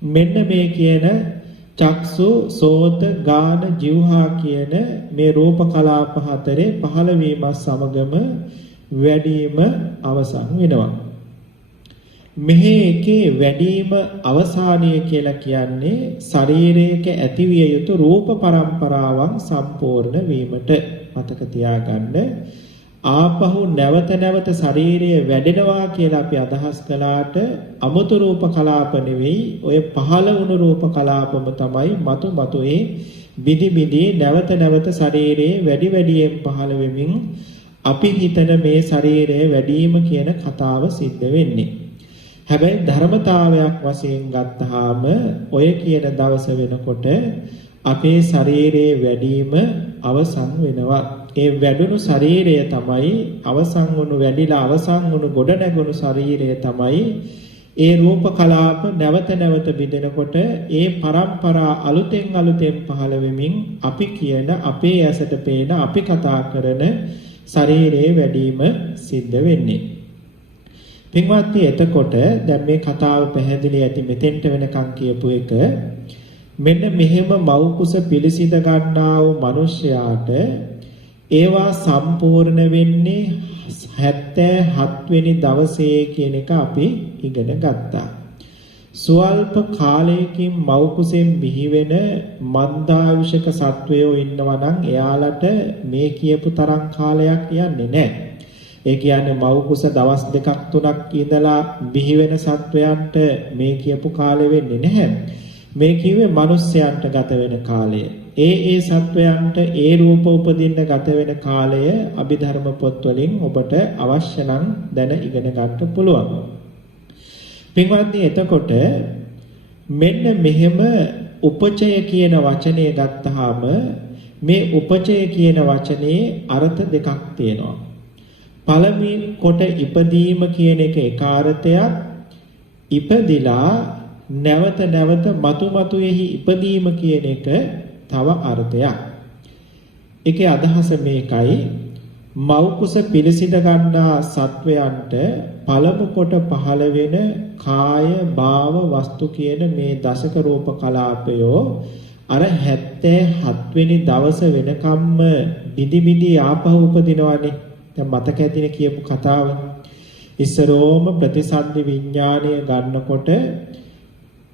මෙන්න මේ කියන චක්සු සෝත ගාන જીවහා කියන මේ රූප කලාප හතරේ පහළ වීම සමගම වැඩිම අවසන් වෙනවා. මෙහි එකේ වැඩිම අවසානීය කියලා කියන්නේ ශරීරයක ඇතිවිය යුතු රූප පරම්පරාවන් සම්පූර්ණ වීමට. මතක තියාගන්න. ආපහු නැවත ශරීරය වැඩෙනවා කියලා අපි අදහස් කළාට අමුතු රූප කලාප නෙවෙයි, ඔය පහළ වුණු රූප කලාපම තමයි මතුවේ විදි නැවත ශරීරයේ වැඩියෙන් පහළ වෙමින් අපි හිතන මේ ශරීරයේ වැඩිම කියන කතාව සිද්ධ වෙන්නේ. හැබැයි ධර්මතාවයක් වශයෙන් ගත්තාම ඔය කියන දවස වෙනකොට අපේ ශරීරයේ වැඩිම අවසන් වෙනවා. ඒ වැඩුණු ශරීරය තමයි අවසන් වුණු වැඩිලා අවසන් වුණු ගොඩ නැගුණු ශරීරය තමයි ඒ රූප කලාප නැවත නැවත බෙදෙනකොට ඒ පරම්පරා අලුතෙන් පහළ වෙමින් අපි කියන අපේ ඇසට පේන අපි කතා කරන ශරීරයේ වැඩිම සිද්ධ වෙන්නේ. පින්වත්නි එතකොට දැන් මේ කතාව පැහැදිලි ඇති මෙතෙන්ට වෙනකන් කියපු එක මෙන්න මෙහෙම මව් කුස පිළිසිඳ ගන්නා වූ මිනිසයාට ඒවා සම්පූර්ණ වෙන්නේ 77 වෙනි දවසේ කියන එක අපි ඉගෙන ගත්තා. සුවල්ප කාලයකින් මව් කුසෙන් බිහිවෙන මන්දාවිෂක සත්වයෝ ඉන්නවා නම් එයාලට මේ කියපු තරම් කාලයක් යන්නේ නැහැ. ඒ කියන්නේ මව් කුස දවස් දෙකක් තුනක් ඉඳලා බිහිවෙන සත්වයන්ට මේ කියපු කාලෙ වෙන්නේ නැහැ. මේ කිව්වේ මිනිස්යන්ට ගත වෙන කාලය. ඒ සත්වයන්ට ඒ රූප උපදින්න ගත වෙන කාලය අභිධර්ම පොත්වලින් ඔබට අවශ්‍ය නම් දැන ඉගෙන ගන්න පුළුවන්. පින්වත්නි එතකොට මෙන්න මෙහෙම උපචය කියන වචනය ගත්තාම මේ උපචය කියන වචනේ අර්ථ දෙකක් තියෙනවා. පළමුවෙන් කොට ඉපදීම කියන එක එක අර්ථයක්. ඉපදිලා නැවත නැවත මතුමතුෙහි ඉපදීම කියන එක තව අර්ථයක්. ඒකේ අදහස මේකයි මව් කුස පිළිසිඳ ගන්නා සත්වයන්ට පළමු කොට පහළ වෙන කාය භාව වස්තු කියන මේ දශක රූප කලාපයෝ අර 77 වෙනි දවස වෙනකම්ම බිදි ආපහු උපදිනවනේ. දැන් මතක ඇතිනේ කියපු කතාව. ඉස්සරෝම ප්‍රතිසන්දි විඥාණය ගන්නකොට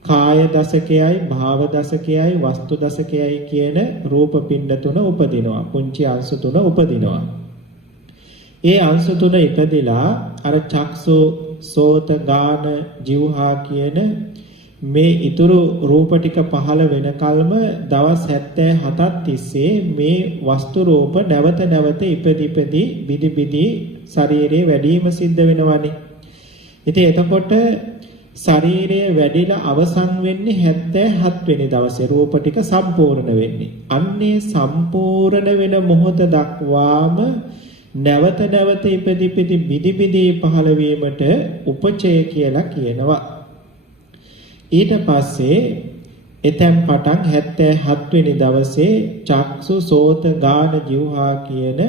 කාය දශකයයි භාව දශකයයි වස්තු දශකයයි කියන රූප පිණ්ඩ තුන උපදිනවා. පුංචි අංශ තුන උපදිනවා. ඒ අංශ තුන ඉපදිලා අර චක්සු සෝත ගාන જીවහා කියන මේ ඊතුරු රූප ටික පහළ වෙනකල්ම දවස් 77ක් තිස්සේ මේ වස්තු රූප නැවත නැවත ඉපදි බිදි ශරීරයේ වැඩිම සිද්ධ වෙනවනේ. ඉතින් එතකොට ශරීරයේ වැඩිලා අවසන් වෙන්නේ 77 වෙනි දවසේ රූප ටික සම්පූර්ණ වෙන්නේ. අන්නේ සම්පූර්ණ වෙන මොහොත දක්වාම නැවත නැවත ඉපදි බිදි පහළ වීමට උපචය කියලා කියනවා. ඊට පස්සේ එතෙන් පටන් 77 වෙනි දවසේ චක්සු සෝත ගාන જીවහා කියන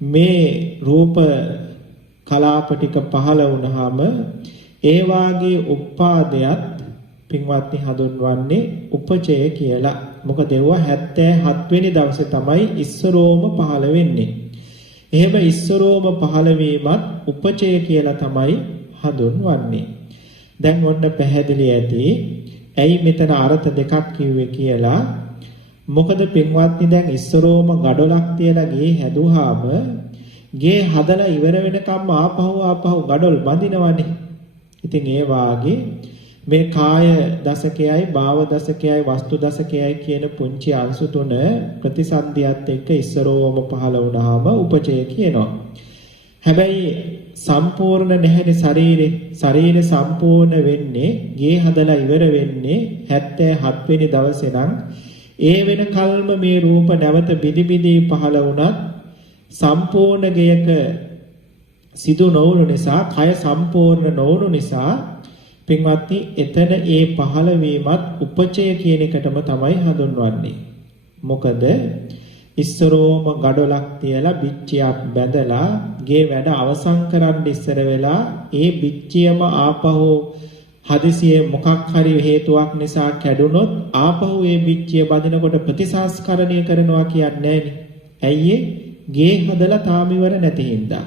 මේ රූප කලාප ටික පහළ වුණාම ඒ වාගේ උපාදයක් පින්වත්නි හඳුන්වන්නේ උපචය කියලා. මොකද ඒවා 77 වෙනි දවසේ තමයි ඉස්සරෝම පහළ වෙන්නේ. එහෙම ඉස්සරෝම පහළ වීමත් උපචය කියලා තමයි හඳුන්වන්නේ. දැන් ඔන්න පැහැදිලි ඇති. ඇයි මෙතන අර්ථ දෙකක් කිව්වේ කියලා. මොකද පින්වත්නි දැන් ඉස්සරෝම ගඩොලක් තියලා ගේ හැදුවාම ගේ හදලා ඉවර වෙනකම් ආපහු ගඩොල් බඳිනවනේ. ඉතින් ඒ වාගේ මේ කාය දශකයයි භාව දශකයයි වස්තු දශකයයි කියන පුංචි අංශ තුන ප්‍රතිසන්දියත් එක්ක ඉස්සරෝම පහළ වුණාම උපචය කියනවා. හැබැයි සම්පූර්ණ නැහැනේ ශරීරය සම්පූර්ණ වෙන්නේ ගේ හදලා ඉවර වෙන්නේ 77 වෙනි දවසේ නම් ඒ වෙනකල්ම මේ රූප නැවත බිදි පහළ වුණත් සම්පූර්ණ ගයක සිදු නොවුණු නිසා කය සම්පූර්ණ නොවුණු නිසා පින්වත්නි එතන ඒ පහළ වීමත් උපචය කියන එකටම තමයි හඳුන්වන්නේ. මොකද ඉස්සරෝම ගඩොලක් තියලා බිච්චියක් බැඳලා ගේ වැඩ අවසන් කරන්න ඉස්සර වෙලා ඒ බිච්චියම ආපහු හදිසියේ මොකක් හරි හේතුවක් නිසා කැඩුනොත් ආපහු ඒ බිච්චිය බදිනකොට ප්‍රතිසංස්කරණය කරනවා කියන්නේ ඇයි ගේ හදලා තාම ඉවර නැති හින්දා.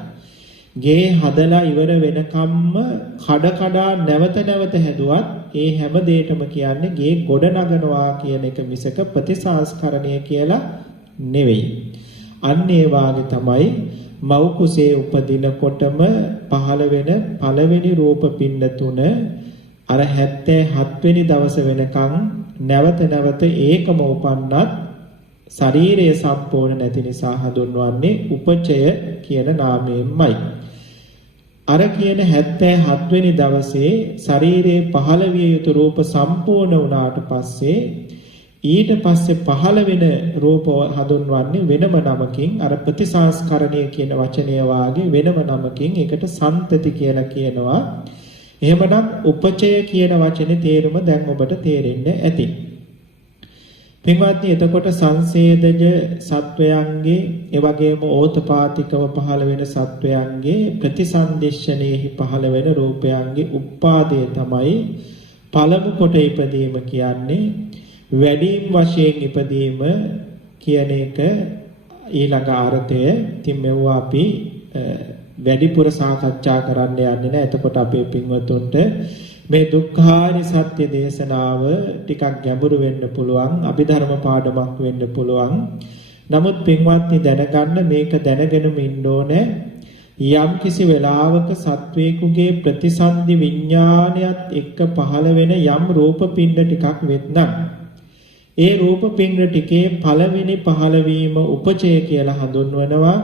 ගේ හදලා ඉවර වෙනකම්ම කඩ නැවත හැදුවත් ඒ හැම දෙයකම කියන්නේ ගේ ගොඩ නගනවා කියන එක මිසක ප්‍රතිසංස්කරණය කියලා නෙවෙයි. අන්න ඒ වාගේ තමයි මව් කුසේ උපදිනකොටම පහළ වෙන පළවෙනි රූප පින්න තුන අර 77 වෙනි දවස වෙනකන් නැවත ඒකම උපන්නත් ශරීරයේ සම්පූර්ණ නැති නිසා හඳුන්වන්නේ උපචය කියන නාමයෙන්මයි. අර කියන 77 වෙනි දවසේ ශරීරයේ පහළ විය යුතු රූප සම්පූර්ණ වුණාට පස්සේ ඊට පස්සේ පහළ වෙන රූප හඳුන්වන්නේ වෙනම නමකින් අර ප්‍රතිසංස්කරණය කියන වචනය වාගේ වෙනම නමකින් ඒකට සන්තති කියලා කියනවා. එහෙමනම් උපචය කියන වචනේ තේරුම දැන් ඔබට තේරෙන්න ඇති. පින්වත්නි එතකොට සංසේදජ සත්වයන්ගේ ඒ වගේම ඕතපාතිකව පහළ වෙන සත්වයන්ගේ ප්‍රතිසන්දිශනයේහි පහළ වෙන රූපයන්ගේ උපාදේ තමයි පළමු කොට ඉපදීම කියන්නේ. වැඩිම වශයෙන් ඉපදීම කියන එක ඊළඟ අර්ථය. ඉතින් මෙවුවා අපි වැඩිපුර සාකච්ඡා කරන්න යන්නේ නැහැ. එතකොට අපේ පින්වතුන්ට මේ දුක්ඛාරි සත්‍ය දේශනාව ටිකක් ගැඹුරු වෙන්න පුළුවන්, අභිධර්ම පාඩමක් වෙන්න පුළුවන්. නමුත් පින්වත්නි දැනගන්න මේක දැනගෙනම ඉන්න ඕනේ. යම් කිසි වෙලාවක සත්වේකුගේ ප්‍රතිසන්දි විඥානයත් එක්ක පහළ වෙන යම් රූප පින්ඩ ටිකක් වෙත්නම් ඒ රූප පින්ඩ ටිකේ පළවෙනි පහළවීම උපචය කියලා හඳුන්වනවා.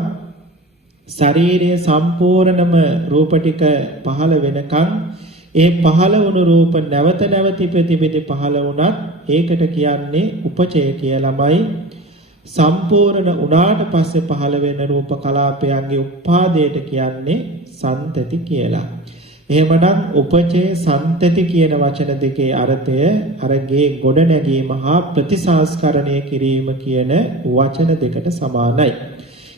ශරීරයේ සම්පූර්ණම රූප ටික පහළ වෙනකන් ඒ පහළ වුණු රූප නැවත නැවත ඉපදිපිදි පහළ වුණත් ඒකට කියන්නේ උපචය කියලාමයි. සම්පූර්ණ උනාට පස්සේ පහළ වෙන රූප කලාපයන්ගේ උපාදයට කියන්නේ සන්තති කියලා. එහෙමනම් උපචය සන්තති කියන වචන දෙකේ අර්ථය අරගේ ගොඩ නැගීම හා ප්‍රතිසංස්කරණය කිරීම කියන වචන දෙකට සමානයි.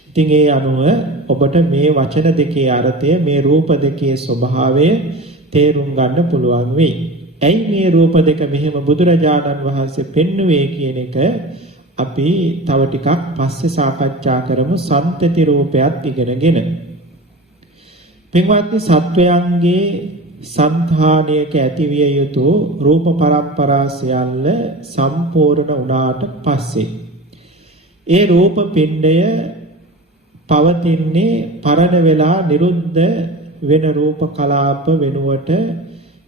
ඉතින් ඒ අනුව ඔබට මේ වචන දෙකේ අර්ථය මේ රූප දෙකේ ස්වභාවය තේරුම් ගන්න පුළුවන් වෙයි. ඇයි මේ රූප දෙක මෙහෙම බුදුරජාණන් වහන්සේ පෙන්වුවේ කියන එක අපි තව ටිකක් පස්සේ සාකච්ඡා කරමු සන්තති රූපයත් ඉගෙනගෙන. පින්වත්නි සත්වයන්ගේ සංධානයක ඇතිවිය යුතු රූප පරම්පරා සියල්ල සම්පූර්ණ වුණාට පස්සේ ඒ රූප පිණ්ඩය පවතින්නේ පරණ වෙලා නිරුද්ධ වෙන රූප කලාප වෙනුවට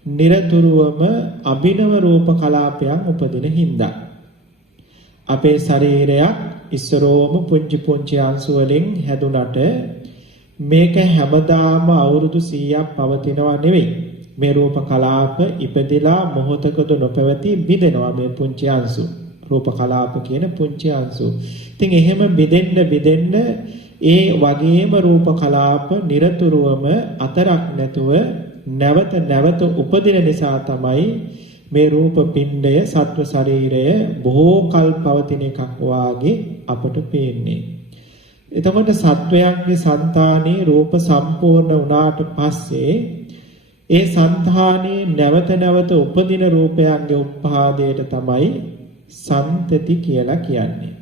නිරතුරුවම අභිනව රූප කලාපයන් උපදින හින්දා අපේ ශරීරයක් ඉස්සරෝම පුංචි පුංචි අංශු වලින් හැදුනට මේක හැමදාම අවුරුදු 100ක් පවතිනවා නෙවෙයි. මේ රූප කලාප ඉපදිලා මොහොතකද නොපැවති බිඳෙනවා මේ පුංචි අංශු. රූප කලාප කියන පුංචි අංශු. ඉතින් එහෙම බෙදෙන්න ඒ වගේම රූප කලාප නිරතුරුවම අතරක් නැතුව නැවත උපදින නිසා තමයි මේ රූප පිණ්ඩය සත්ව ශරීරය බොහෝ කල් පවතින එකක් වාගේ අපට පේන්නේ. එතකොට සත්වයන්ගේ సంతානයේ රූප සම්පූර්ණ වුණාට පස්සේ ඒ సంతානයේ නැවත උපදින රූපයන්ගේ උපාදයට තමයි සන්තති කියලා කියන්නේ.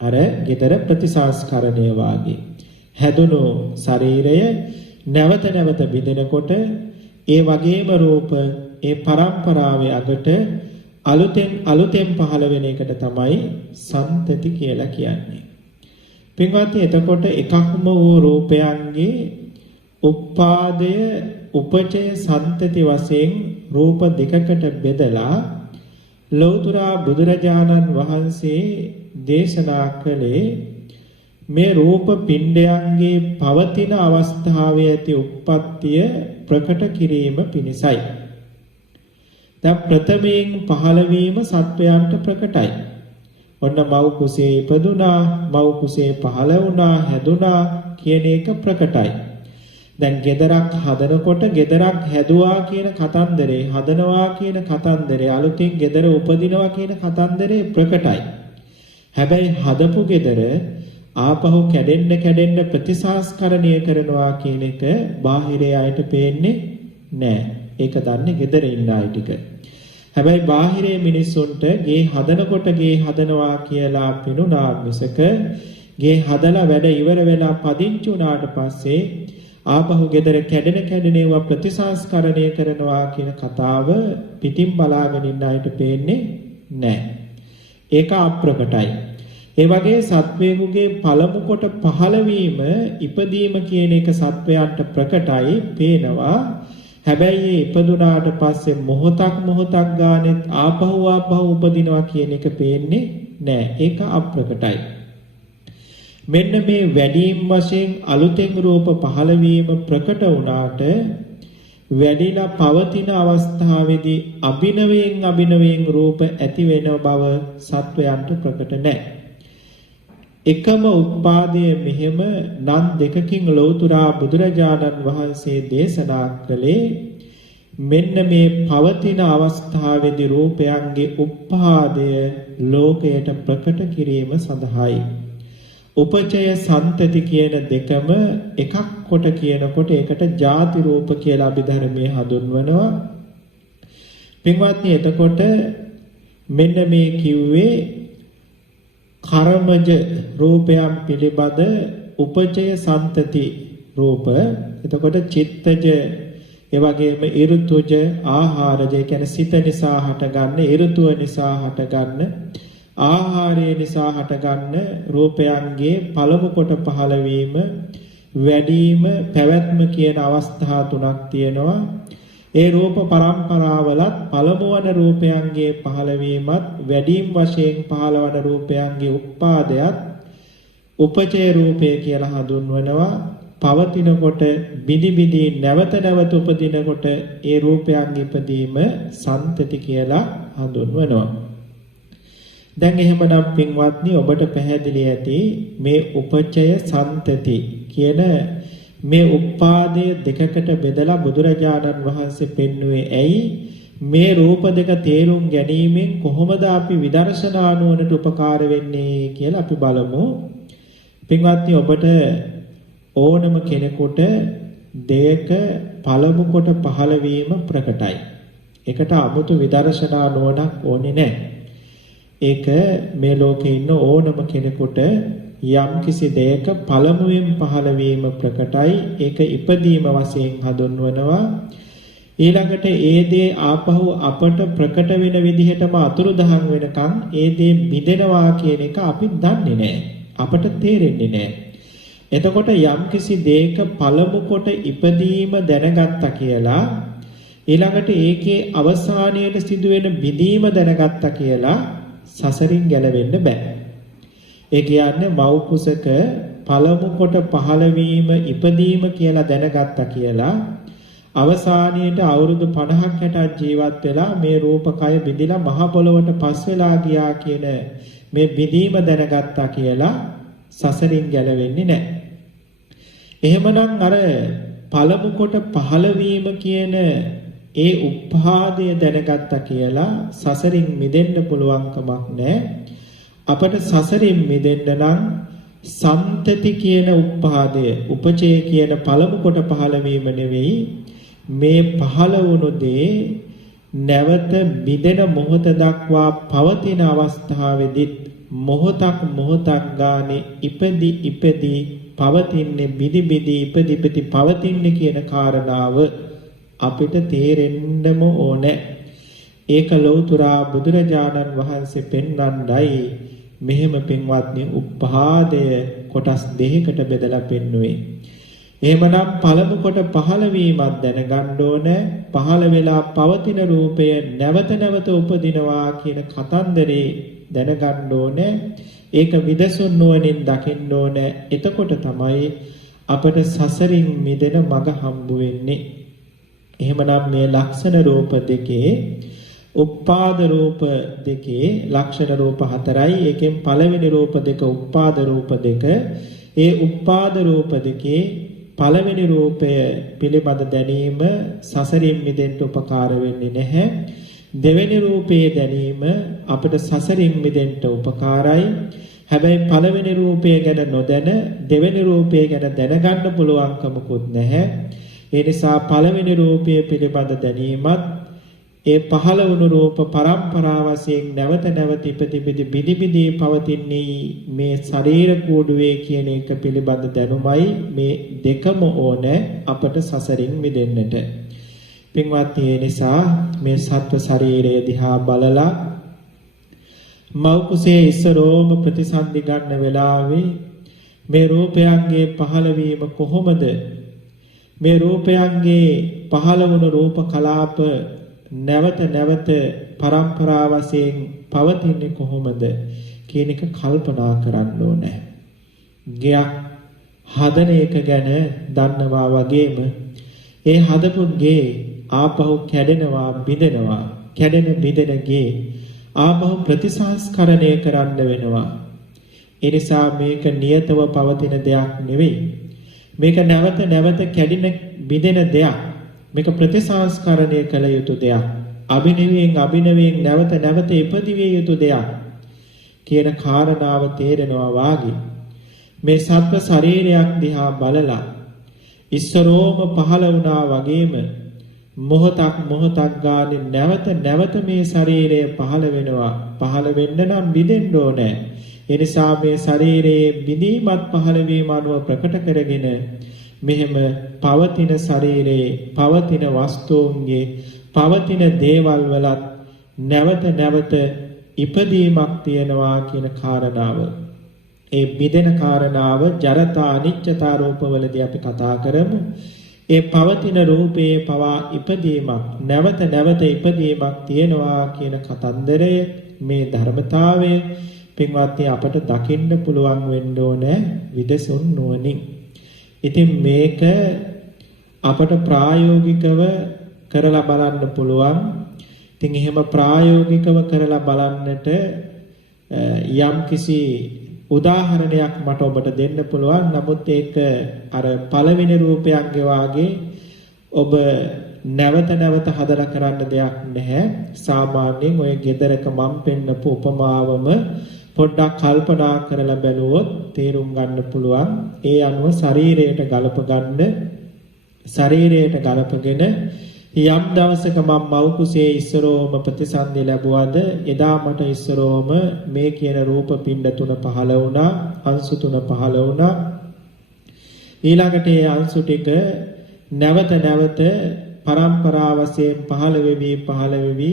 අර gedara ප්‍රතිසංස්කරණය වාගේ හැදුණු ශරීරය නැවත බිඳෙනකොට ඒ වගේම රූප ඒ පරම්පරාවේ අගට අලුතෙන් පහළ වෙන එකට තමයි සන්තති කියලා කියන්නේ. පින්වත්නි එතකොට එකක්ම වූ රූපයන්ගේ උපාදය උපචය සන්තති වශයෙන් රූප දෙකකට බෙදලා ලෞතර බුදුරජාණන් වහන්සේ දේශනා කළේ මේ රූප පිණ්ඩයන්ගේ පවතින අවස්ථාවේ ඇති උප්පත්තිය ප්‍රකට කිරීම පිණිසයි. දැන් ප්‍රථමයෙන් පහළ වීම සත්වයන්ට ප්‍රකටයි. ඔන්න මව් කුසේ ඉපදුනා, මව් කුසේ පහළ වුණා, හැදුනා කියන එක ප්‍රකටයි. දැන් ගෙදරක් හදනකොට ගෙදරක් හැදුවා කියන කතන්දරේ, හදනවා කියන කතන්දරේ, අලුතින් ගෙදර උපදිනවා කියන කතන්දරේ ප්‍රකටයි. හැබැයි හදපු ගෙදර ආපහු කැඩෙන්න ප්‍රතිසංස්කරණය කරනවා කියන එක බාහිරේ අයට පේන්නේ නැහැ. ඒක දන්නේ ගෙදර ඉන්න අය ටික. හැබැයි බාහිරේ මිනිස්සුන්ට ගේ හදනකොට ගේ හදනවා කියලා පිනුනා මිසක ගේ හදලා වැඩ ඉවර වෙලා පදිංචි වුණාට පස්සේ ආපහු ගෙදර කැඩෙනවා ප්‍රතිසංස්කරණය කරනවා කියන කතාව පිටින් බලාගෙන ඉන්න අයට පේන්නේ නැහැ. ඒක අප්‍රකටයි. ඒ වගේ සත්වයෙකුගේ පළමු කොට පහළවීම ඉපදීම කියන එක සත්වයන්ට ප්‍රකටයි පේනවා. හැබැයි ඉපදුනාට පස්සේ මොහොතක් ගානෙත් ආපහු උපදිනවා කියන එක පේන්නේ නැහැ. ඒක අප්‍රකටයි. මෙන්න මේ වැඩිම වශයෙන් අලුතෙන් රූප පහළවීම ප්‍රකට වුණාට වැඩිලා පවතින අවස්ථාවේදී අභිනවයෙන් රූප ඇති වෙන බව සත්වයන්ට ප්‍රකට නැහැ. එකම උත්පාදය මෙහෙම නම් දෙකකින් ලෞතර බුදුරජාණන් වහන්සේ දේශනා කළේ මෙන්න මේ පවතින අවස්ථාවේදී රූපයන්ගේ උප්පාදය ලෝකයට ප්‍රකට කිරීම සඳහායි. උපචය සන්තති කියන දෙකම එකක් කොට කියනකොට ඒකට ಜಾති රූප කියලා අභිධර්මයේ හඳුන්වනවා. පින්වත්නි එතකොට මෙන්න මේ කිව්වේ කර්මජ රූපයන් පිළිබඳ උපචය සන්තති රූප. එතකොට චිත්තජ ඒ වගේම ඍතුජ ආහාරජ කියන්නේ සිත නිසා හටගන්න ඍතුව නිසා හටගන්න ආහාරය නිසා හටගන්න රූපයන්ගේ පළමු කොට පහළ වීම වැඩිම පැවැත්ම කියන අවස්ථා තුනක් තියෙනවා. ඒ රූප පරම්පරාවලත් පළමුවන රූපයන්ගේ පහළවීමත් වැඩිම වශයෙන් පහළවන රූපයන්ගේ උත්පාදයක් උපචය රූපය කියලා හඳුන්වනවා. පවතිනකොට බිදි බිදි නැවත නැවත උපදිනකොට ඒ රූපයන්ගේ ඉපදීම සන්තති කියලා හඳුන්වනවා. දැන් එහෙමනම් පින්වත්නි ඔබට පැහැදිලි ඇති මේ උපචය සන්තති කියන මේ උපාදයේ දෙකකට බෙදලා බුදුරජාණන් වහන්සේ පෙන්වුවේ ඇයි මේ රූප දෙක තේරුම් ගැනීමෙන් කොහොමද අපි විදර්ශනා නුවණට උපකාර වෙන්නේ කියලා අපි බලමු. පින්වත්නි ඔබට ඕනම කෙනෙකුට දෙයක පළමු කොට පහළ වීම ප්‍රකටයි. ඒකට 아무තු විදර්ශනා නුවණක් ඕනේ නැහැ. ඒක මේ ලෝකේ ඉන්න ඕනම කෙනෙකුට යම් කිසි දෙයක පළමුවෙන් පහළ වීම ප්‍රකටයි. ඒක ඉපදීම වශයෙන් හඳුන්වනවා. ඊළඟට ඒ දේ ආපහු අපට ප්‍රකට වෙන විදිහටම අතුරුදහන් වෙනකන් ඒ දේ මිදෙනවා කියන එක අපි දන්නේ නැහැ. අපට තේරෙන්නේ නැහැ. එතකොට යම් කිසි දෙයක පළමු කොට ඉපදීම දැනගත්තා කියලා ඊළඟට ඒකේ අවසානයේ සිදුවෙන බිඳීම දැනගත්තා කියලා සසරින් ගැලවෙන්න බෑ. ඒ කියන්නේ මව් කුසක පළමු කොට පහළ වීම ඉපදීම කියලා දැනගත්තා කියලා අවසානයේට අවුරුදු 50ක් 60ක් ජීවත් වෙලා මේ රූපකය බිඳිලා මහ පොළොවට පස් වෙලා ගියා කියන මේ බිඳීම දැනගත්තා කියලා සසරින් ගැලවෙන්නේ නැහැ. එහෙමනම් අර පළමු කොට පහළ වීම කියන ඒ උපාදය දැනගත්තා කියලා සසරින් මිදෙන්න පුළුවන් කමක් නැහැ. අපට සසරින් මිදෙන්න නම් සම්තති කියන උපාදය උපචය කියන පළමු කොට පහළ වීම නෙවෙයි මේ පහළ වුණු දේ නැවත මිදෙන මොහොත දක්වා පවතින අවස්ථාවේදී මොහොතක් ගානේ ඉපදි පවතින්නේ බිදි බිදි ඉපදි පවතින්නේ කියන කාරණාව අපිට තේරෙන්නම ඕනේ. ඒක ලෞතුරා බුදුරජාණන් වහන්සේ පෙන්වන්නයි මෙහෙම පින්වත්නි උපාදය කොටස් දෙකකට බෙදලා පෙන්වුවේ. එහෙමනම් පළමු කොට පහළ වීමක් දැනගන්න ඕනේ. පහළ වෙලා පවතින රූපය නැවත නැවත උපදිනවා කියන කතන්දරේ දැනගන්න ඕනේ. ඒක විදසුන් නුවණින් දකින්න ඕනේ. එතකොට තමයි අපට සසරින් මිදෙන මඟ හම්බ වෙන්නේ. එහෙමනම් මේ ලක්ෂණ රූප දෙකේ උපාද රූප දෙකේ ලක්ෂණ රූප හතරයි. ඒකෙන් පළවෙනි රූප දෙක උපාද රූප දෙක. ඒ උපාද රූප දෙකේ පළවෙනි රූපය පිළිබඳ දැනීම සසරින් මිදෙන්න උපකාර වෙන්නේ නැහැ. දෙවෙනි රූපයේ දැනීම අපිට සසරින් මිදෙන්න උපකාරයි. හැබැයි පළවෙනි රූපය ගැන නොදැන දෙවෙනි රූපය ගැන දැනගන්න පුළුවන්කමකුත් නැහැ. ඒ නිසා පළවෙනි රූපය පිළිබඳ දැනීමත් ඒ පහළ වුණු රූප පරම්පරාව වශයෙන් නැවත නැවත ඉපදි බිදි පවතින්නේ මේ ශරීර කෝඩුවේ කියන එක පිළිබඳ දැනුමයි මේ දෙකම ඕනේ අපට සසරින් මිදෙන්නට. පින්වත්නි ඒ නිසා මේ සත්ව ශරීරය දිහා බලලා මව් කුසේ ඉස්සරෝම ප්‍රතිසන්දි ගන්න වෙලාවේ මේ රූපයන්ගේ පහළවීම කොහොමද මේ රූපයන්ගේ පහළ වුණු රූප කලාප නැවත නැවත පරම්පරා වශයෙන් පවතින්නේ කොහොමද කියන එක කල්පනා කරන්න ඕනේ. ගයක් හදන එක ගැන දන්නවා වගේම ඒ හදපු ගේ ආපහු කැඩෙනවා බිඳෙනවා. කැඩෙන බිඳෙන ගේ ආපහු ප්‍රතිසංස්කරණය කරන්න වෙනවා. ඒ නිසා මේක නියතව පවතින දෙයක් නෙවෙයි. මේක නැවත නැවත කැඩෙන බිඳෙන දෙයක්. මේක ප්‍රතිසංස්කරණය කළ යුතු දෙයක්. අභිනවයෙන් නැවත නැවත ඉපදිවිය යුතු දෙයක් කියන කාරණාව තේරෙනවා වාගේ මේ සත්ව ශරීරයක් දිහා බලලා ඉස්සරෝම පහළ වුණා වගේම මොහොතක් ගානේ නැවත මේ ශරීරය පහළ වෙනවා. පහළ වෙන්න නම් බිඳෙන්න ඕනේ. ඒ නිසා මේ ශරීරයේ බිඳීමත් පහළ වීම අනුව ප්‍රකට කරගෙන මෙහෙම පවතින ශරීරයේ පවතින වස්තුන්ගේ පවතින දේවල් වලත් නැවත ඉපදීමක් තියනවා කියන කාරණාව. ඒ බිඳෙන කාරණාව ජරතා අනිච්චතා රූපවලදී අපි කතා කරමු. ඒ පවතින රූපේ පවා ඉපදීමක් නැවත ඉපදීමක් තියනවා කියන කතන්දරය මේ ධර්මතාවය පින්වත්නි අපට දකින්න පුළුවන් වෙන්න ඕනේ විදසුන් නුවණින්. ඉතින් මේක අපට ප්‍රායෝගිකව කරලා බලන්න පුළුවන්. ඉතින් එහෙම ප්‍රායෝගිකව කරලා බලන්නට යම්කිසි උදාහරණයක් මට ඔබට දෙන්න පුළුවන්. නමුත් ඒක අර පළවෙනි රූපයන්ගේ වාගේ ඔබ නැවත හදලා කරන්න දෙයක් නැහැ. සාමාන්‍යයෙන් ඔය ගෙදරක මම පෙන්නපු උපමාවම පොඩ්ඩක් කල්පනා කරලා බැලුවොත් තේරුම් ගන්න පුළුවන්. ඒ අනුව ශරීරයට ගලපගෙන යම් දවසක මම මව් කුසේ ඉස්සරෝම ප්‍රතිසන්දි ලැබුවාද එදා මට ඉස්සරෝම මේ කියන රූප පිණ්ඩ තුන පහළ වුණා, අංශු තුන පහළ වුණා. ඊළඟට ඒ අංශු ටික නැවත පරම්පරා වශයෙන් පහළ වෙවි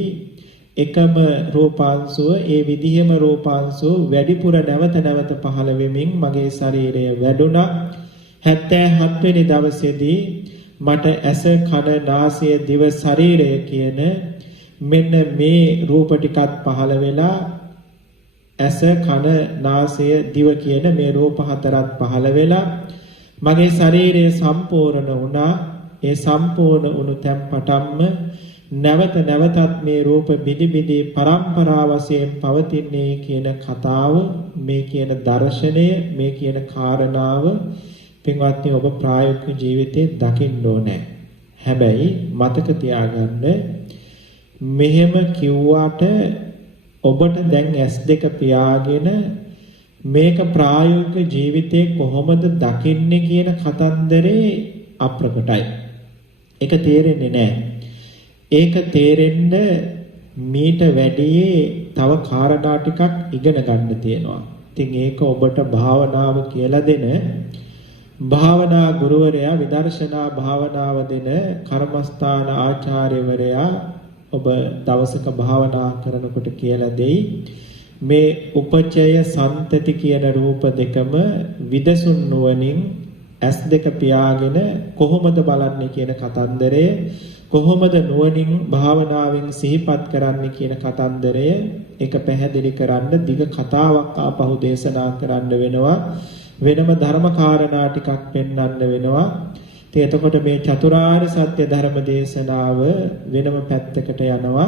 එකම රූපාංශුව ඒ විදිහම රූපාංශුව වැඩිපුර නැවත පහළ වෙමින් මගේ ශරීරය වැඩුණා. 77 වෙනි දවසේදී මට ඇස කන නාසය දිව ශරීරය කියන මෙන්න මේ රූප ටිකත් පහළ වෙලා ඇස කන නාසය දිව කියන මේ රූප හතරත් පහළ වෙලා මගේ ශරීරය සම්පූර්ණ වුණා. ඒ සම්පූර්ණ වුණු තැන් පටන්ම නැවතත් මේ රූප බිදි පරම්පරා වශයෙන් පවතින්නේ කියන කතාව, මේ කියන දර්ශනය, මේ කියන කාරණාව පින්වත්නි ඔබ ප්‍රායෝගික ජීවිතේ දකින්න ඕනේ. හැබැයි මතක තියාගන්න මෙහෙම කිව්වට ඔබට දැන් S2 පියාගෙන මේක ප්‍රායෝගික ජීවිතේ කොහොමද දකින්නේ කියන කතන්දරේ අප්‍රකටයි. ඒක තේරෙන්නේ නැහැ. ඒක තේරෙන්න මීට වැඩියේ තව කාරණා ටිකක් ඉගෙන ගන්න තියෙනවා. ඉතින් ඒක ඔබට භාවනාව කියලා දෙන භාවනා ගුරුවරයා විදර්ශනා භාවනාව දෙන කර්මස්ථාන ආචාර්යවරයා ඔබ දවසක භාවනා කරනකොට කියලා දෙයි. මේ උපචය සන්තති කියන රූප දෙකම විදසුන් නුවණින් S2 පියාගෙන කොහොමද බලන්නේ කියන කතන්දරය, කොහොමද නුවණින් භාවනාවෙන් සිහිපත් කරන්නේ කියන කතන්දරය ඒක පැහැදිලි කරන්න දිග කතාවක් ආපහු දේශනා කරන්න වෙනවා. වෙනම ධර්ම කාරණා ටිකක් පෙන්වන්න වෙනවා. ඉතින් එතකොට මේ චතුරාර්ය සත්‍ය ධර්ම දේශනාව වෙනම පැත්තකට යනවා.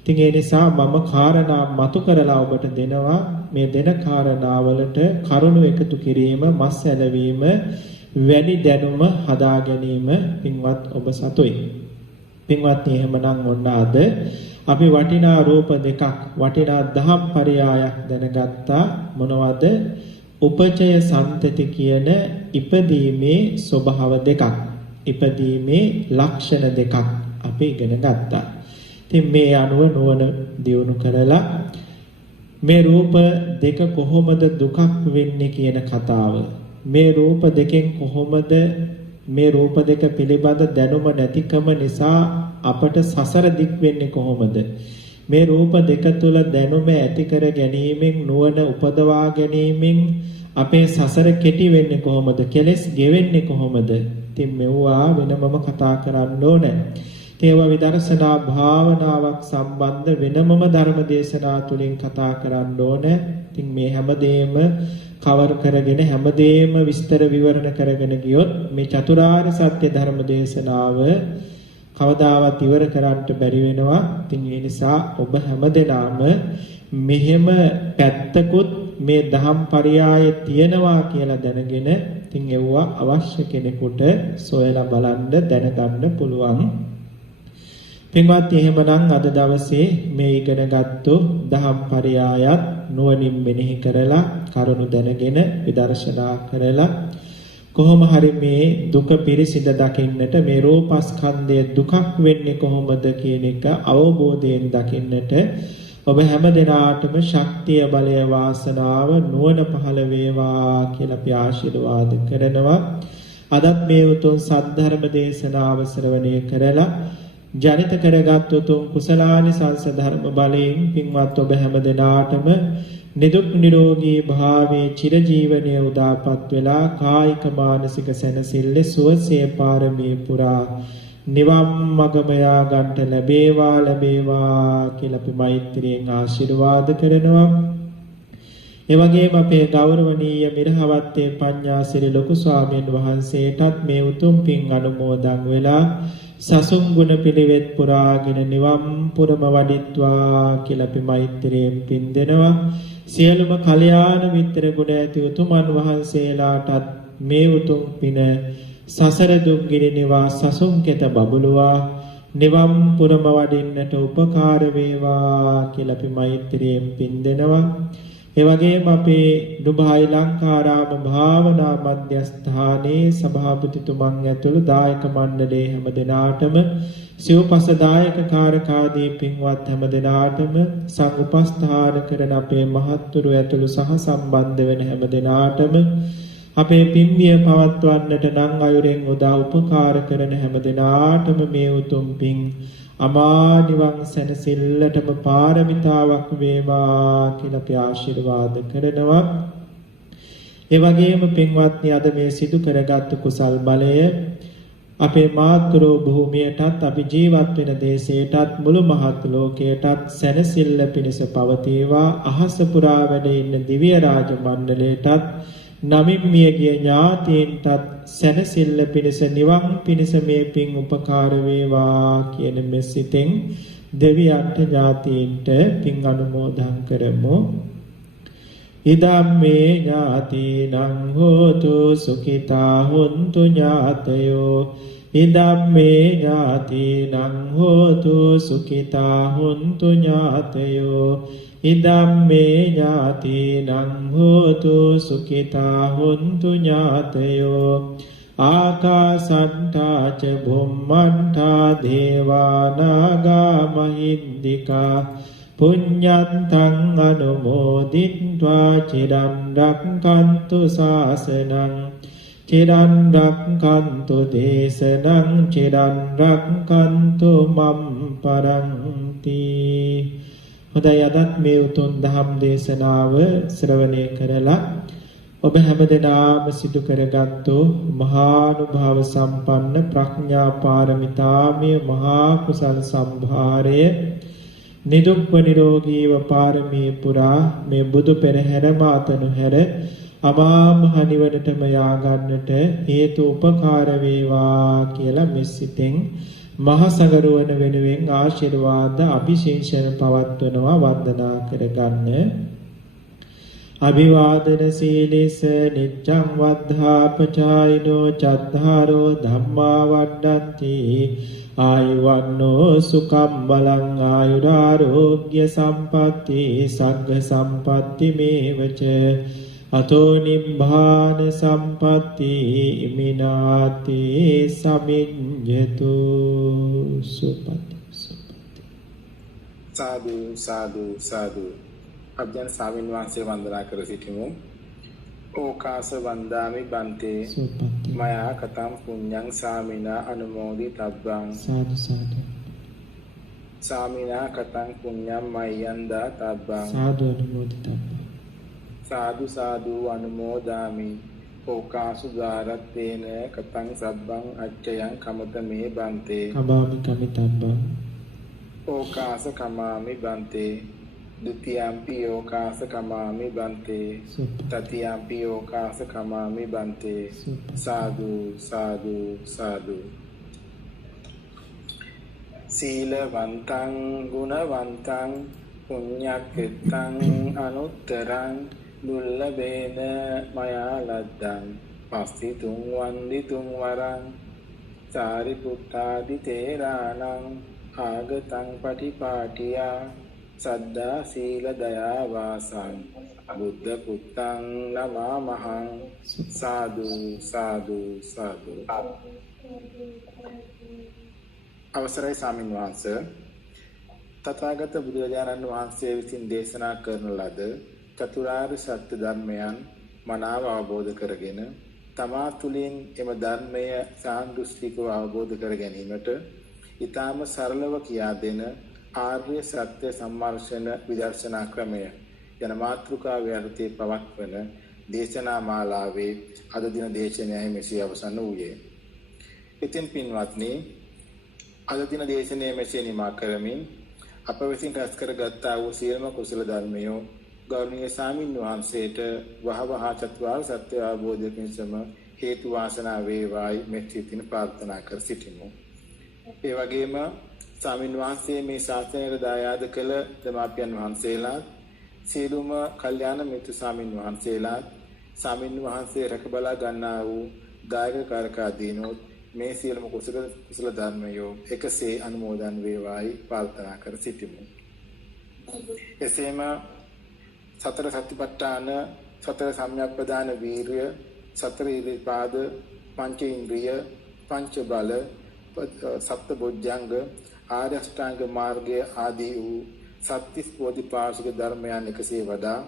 ඉතින් ඒ නිසා මම කාරණා මතු කරලා ඔබට දෙනවා. මේ දෙන කාරණාවලට කරුණු එකතු කිරීම, මස් ඇලවීම, වැඩි දැනුම හදා ගැනීම පින්වත් ඔබ සතුයි. පින්වත්නි එහෙමනම් ඔන්න අද අපි වටිනා රූප දෙකක්, වටිනා දහම් පරයයක් දැනගත්තා. මොනවද? උපචය සන්තති කියන ඉපදීමේ ස්වභාව දෙකක්, ඉපදීමේ ලක්ෂණ දෙකක් අපි ඉගෙන ගත්තා. ඉතින් මේ අනුව නුවණ දියුණු කරලා මේ රූප දෙක කොහොමද දුකක් වෙන්නේ කියන කතාව, මේ රූප දෙකෙන් කොහොමද මේ රූප දෙක පිළිබඳ දැනුම නැතිකම නිසා අපට සසර දික් වෙන්නේ කොහොමද, මේ රූප දෙක තුල දැනුම ඇති කර ගැනීමෙන් නුවණ උපදවා ගැනීමෙන් අපේ සසර කෙටි වෙන්නේ කොහොමද, කෙලෙස් ගෙවෙන්නේ කොහොමද. ඉතින් මෙවුවා වෙනමම කතා කරන්න ඕනේ. ඒවා විදර්ශනා භාවනාවක් සම්බන්ධ වෙනමම ධර්ම දේශනා තුලින් කතා කරන්න ඕනේ. ඉතින් මේ හැමදේම කවර් කරගෙන හැමදේම විස්තර විවරණ කරගෙන ගියොත් මේ චතුරාර්ය සත්‍ය ධර්ම දේශනාව කවදාවත් ඉවර කරන්න බැරි වෙනවා. ඉතින් ඒ නිසා ඔබ හැමදෙනාම මෙහෙම පැත්තකුත් මේ දහම් පරයය තියෙනවා කියලා දැනගෙන ඉතින් ඒවා අවශ්‍ය කෙනෙකුට සොයලා බලන්න දැනගන්න පුළුවන්. පින්වත් එහෙමනම් අද දවසේ මේ ඉගෙනගත්තු දහම් පරයයත් නුවණින් මෙනෙහි කරලා කරුණු දැනගෙන විදර්ශනා කරලා කොහොම හරි මේ දුක පිරිසිඳ දකින්නට මේ රූපස්කන්ධය දුකක් වෙන්නේ කොහොමද කියන එක අවබෝධයෙන් දකින්නට ඔබ හැම දිනාටම ශක්තිය බලය වාසනාව නුවණ පහළ වේවා කියලා අපි ආශිර්වාද කරනවා. අදත් මේ උතුම් සද්ධර්ම දේශනාව ශ්‍රවණය කරලා ජනිත කරගත් උතුම් කුසලානිසංස ධර්ම බලයෙන් පින්වත් ඔබ හැම දිනාටම නිදුක් නිරෝගී භාවයේ චිරජීවනයේ උදාපත් වෙලා කායික මානසික සැනසෙල්ල සුවසේ පාරමී පුරා නිවන් මගම යා ගන්නට ලැබේවා කියලා අපි මෛත්‍රියෙන් ආශිර්වාද කරනවා. ඒ වගේම අපේ ගෞරවනීය මිරහවත්තේ පඤ්ඤාසිරි ලොකු ස්වාමීන් වහන්සේටත් මේ උතුම් පින් අනුමෝදන් වෙලා සසුන් ගුණ පිළිවෙත් පුරාගෙන නිවන් පුරම වඩිත්වා කියලා අපි මෛත්‍රියෙන් පින් දෙනවා. සියලුම කල්යාණ මිත්‍ර ගුණ ඇති උතුමන් වහන්සේලාටත් මේ උතුම් පින සසර දුක් ගිරිනවා සසුන් කෙත බබළුවා නිවන් පුරම වඩින්නට උපකාර වේවා කියලා අපි මෛත්‍රියෙන් පින් දෙනවා. ඒ වගේම අපේ දුබායි ලංකාරාම භාවනා මධ්‍යස්ථානයේ සභාපතිතුමන් ඇතුළු දායක මණ්ඩලයේ හැම දෙනාටම සිව්පස දායක කාර්කාදී පින්වත් හැම දෙනාටම සංඋපස්ථාන කරන අපේ මහත්තුරු ඇතුළු සහ සම්බන්ධ වෙන හැම දෙනාටම අපේ පින්දිය පවත්වන්නට නම් අයුරෙන් උදා උපකාර කරන හැම දෙනාටම මේ උතුම් පින් අමා නිවන් සැනසෙල්ලටම පාරමිතාවක් වේවා කියලා අපි ආශිර්වාද කරනවා. ඒ වගේම පින්වත්නි අද මේ සිදු කරගත් කුසල් බලය අපේ මාතෘ භූමියටත් අපි ජීවත් වෙන දේශයටත් මුළු මහත් ලෝකයටත් සැනසෙල්ල පිණිස පවතිවා. අහස පුරා වැඩ ඉන්න දිව්‍ය රාජ මණ්ඩලයටත් නමින් මියගිය ඥාතීන්ටත් සැනසෙල්ල පිණිස නිවන් පිණිස මේ පින් උපකාර වේවා කියන මෙසිතෙන් දෙවියන්ට ඥාතීන්ට පින් අනුමෝදන් කරමු. ඉදම්මේ ඥාතීනං හෝතු සුඛිතා හොන්තු ඥාතයෝ ඉදම්මේ ඥාතීනං හෝතු සුඛිතා හොන්තු ඥාතයෝ ඉදම්මේ ඥාතීනං හෝතු සුඛිතා හොන්තු ඥාතයෝ ආකාසට්ඨා ච භුම්මණ්ඨා දේවානාගා මහින්దికා පුඤ්ඤන්තං අනුමෝදිත්වා චිරන් රක්ඛන්තු ශාසනං චිරන් රක්ඛන්තු දේශනං චිරන් රක්ඛන්තු මම් පරන්ති. හොඳයි අදත් මේ උතුම් ධම් දේශනාව ශ්‍රවණය කරලා ඔබ හැමදෙනාම සිදු කරගත්තු මහානුභාව සම්පන්න ප්‍රඥා පාරමිතාමය මහා කුසල සම්භාරය නිදුක්ව නිරෝගීව පාරමී පුරා මේ බුදු පෙරහැර මාතනු හැර අමා මහ නිවනටම යා ගන්නට හේතු උපකාර වේවා කියලා මෙසිතෙන් මහ සගරුවන වෙනුවෙන් ආශිර්වාද අභිෂේචන පවත්වනවා වන්දනා කරගන්න. අභිවාදන සීලිස නිච්ඡං වද්ධාපචායිනෝ චත්තාරෝ ධම්මා වඩ්ඩಂತಿ ආයුවන්නෝ සුඛම් බලං ආයුරාෝග්‍ය සම්පatti සග්ග සම්පatti මේවච අතෝ නිබ්බාන සම්පatti මිනාති සමිඤ්ඤතු සුපති සුපති. සාදු සාදු සාදු. අභ්‍යන් ස්වාමීන් වහන්සේ වන්දනා කර සිටිමු. ඕකාස වන්දාමි බන්තේ මයා කතම් පුඤ්ඤං සාමිනා අනුමෝදි තබ්බං සාදු සාදු. සාමිනා කතං පුඤ්ඤං මයන්දා තබ්බං සාදු අනුමෝදි තබ්බං සාදු සාදු අනුමෝදාමි. ඕකාසු ද්වාරත්තේන කතං සබ්බං අච්චයං කමතමේ බන්තේ කබාමි කමිතබ්බං ඕකාස කමාමි බන්තේ ဒုတိယံ පි ඕකාස කමාමි බන්තේ තතියම්පි ඕකාස කමාමි බන්තේ සාදු සාදු සාදු. සීලවන්තං ගුණවන්තං පුඤ්ඤක්ඛිතං අනුත්තරං දුල්ලබේන මයා ලද්දං පස්සිතුං වන්දිතුං වරං සාරිපුත්තාදි තේරාණං ආගතං පටිපාටියා සද්දා සීල දයා වාසං බුද්ධ පුත්තං නමාමහං සාදු සාදු සාදු. අවසරයි ස්වාමීන් වහන්සේ, තථාගත බුදුරජාණන් වහන්සේ විසින් දේශනා කරන ලද චතුරාර්ය සත්‍ය ධර්මයන් මනාව අවබෝධ කරගෙන තමා තුළින් එම ධර්මය සාන්දෘෂ්ටිකව අවබෝධ කර ගැනීමට ඊටාම සරලව කියා දෙන ආර්ය සත්‍ය සම්මර්ෂණ විදර්ශනා ක්‍රමය යන මාතෘකාව යටතේ පවත්වන දේශනා මාලාවේ අද දින දේශනයයි මෙසේ අවසන් වූයේ. ඉතින් පින්වත්නි, අද දින දේශනය මෙසේ නිමා කරමින් අප විසින් රැස් කරගත්තා වූ සියලුම කුසල ධර්මයෝ ගෞරවනීය ස්වාමීන් වහන්සේට වහවහ චතුරාර්ය සත්‍ය අවබෝධය පිණිසම හේතු වාසනා වේවායි මෙත්සිතින් ප්‍රාර්ථනා කර සිටිමු. ඒ වගේම ස්වාමීන් වහන්සේ මේ ශාසනයට දායාද කළ දෙමාපියන් වහන්සේලා, සියලුම කල්යාණ මිත්‍ර ස්වාමීන් වහන්සේලා, ස්වාමීන් වහන්සේ රැකබලා ගන්නා වූ දායක කාරකාදීනොත් මේ සියලුම කුසල ධර්මයෝ එකසේ අනුමෝදන් වේවායි ප්‍රාර්ථනා කර සිටිමු. එසේම සතර සතිපට්ඨාන, සතර සම්‍යක් ප්‍රදාන වීර්ය, සතර ඉරිපාද, පංච ඉන්ද්‍රිය, පංච බල, සප්ත බොජ්ජංග, ආර්ය අෂ්ටාංග මාර්ගය ආදී වූ සත්‍තිස් බෝධිපාශික ධර්මයන් එකසේ වඩා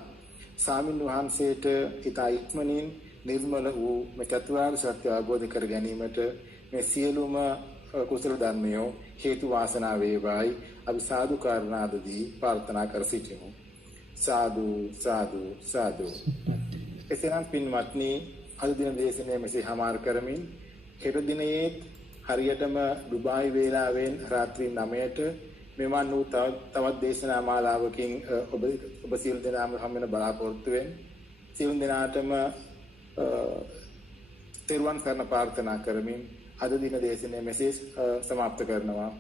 ස්වාමීන් වහන්සේට ඊතා ඉක්මනින් නිර්මල වූ මේ චතුරාර්ය සත්‍ය අවබෝධ කර ගැනීමට මේ සියලුම කුසල ධර්මයෝ හේතු වාසනා වේවායි අපි සාදු කාරණාදී ප්‍රාර්ථනා කර සිටිමු. සාදු සාදු සාදු. එසේනම් පින්වත්නි, අද දින දේශනය මෙසේ හමාර කරමින් හෙට දිනයේ හරියටම ඩුබායි වේලාවෙන් රාත්‍රී 9ට මෙවන් වූ තවත් දේශනා මාලාවකින් ඔබ සියලු දෙනාම හම් වෙන බලාපොරොත්තු වෙන සියලු දෙනාටම තෙරුවන් සරණ ප්‍රාර්ථනා කරමින් අද දින දේශනය මෙසේ සමාප්ත කරනවා.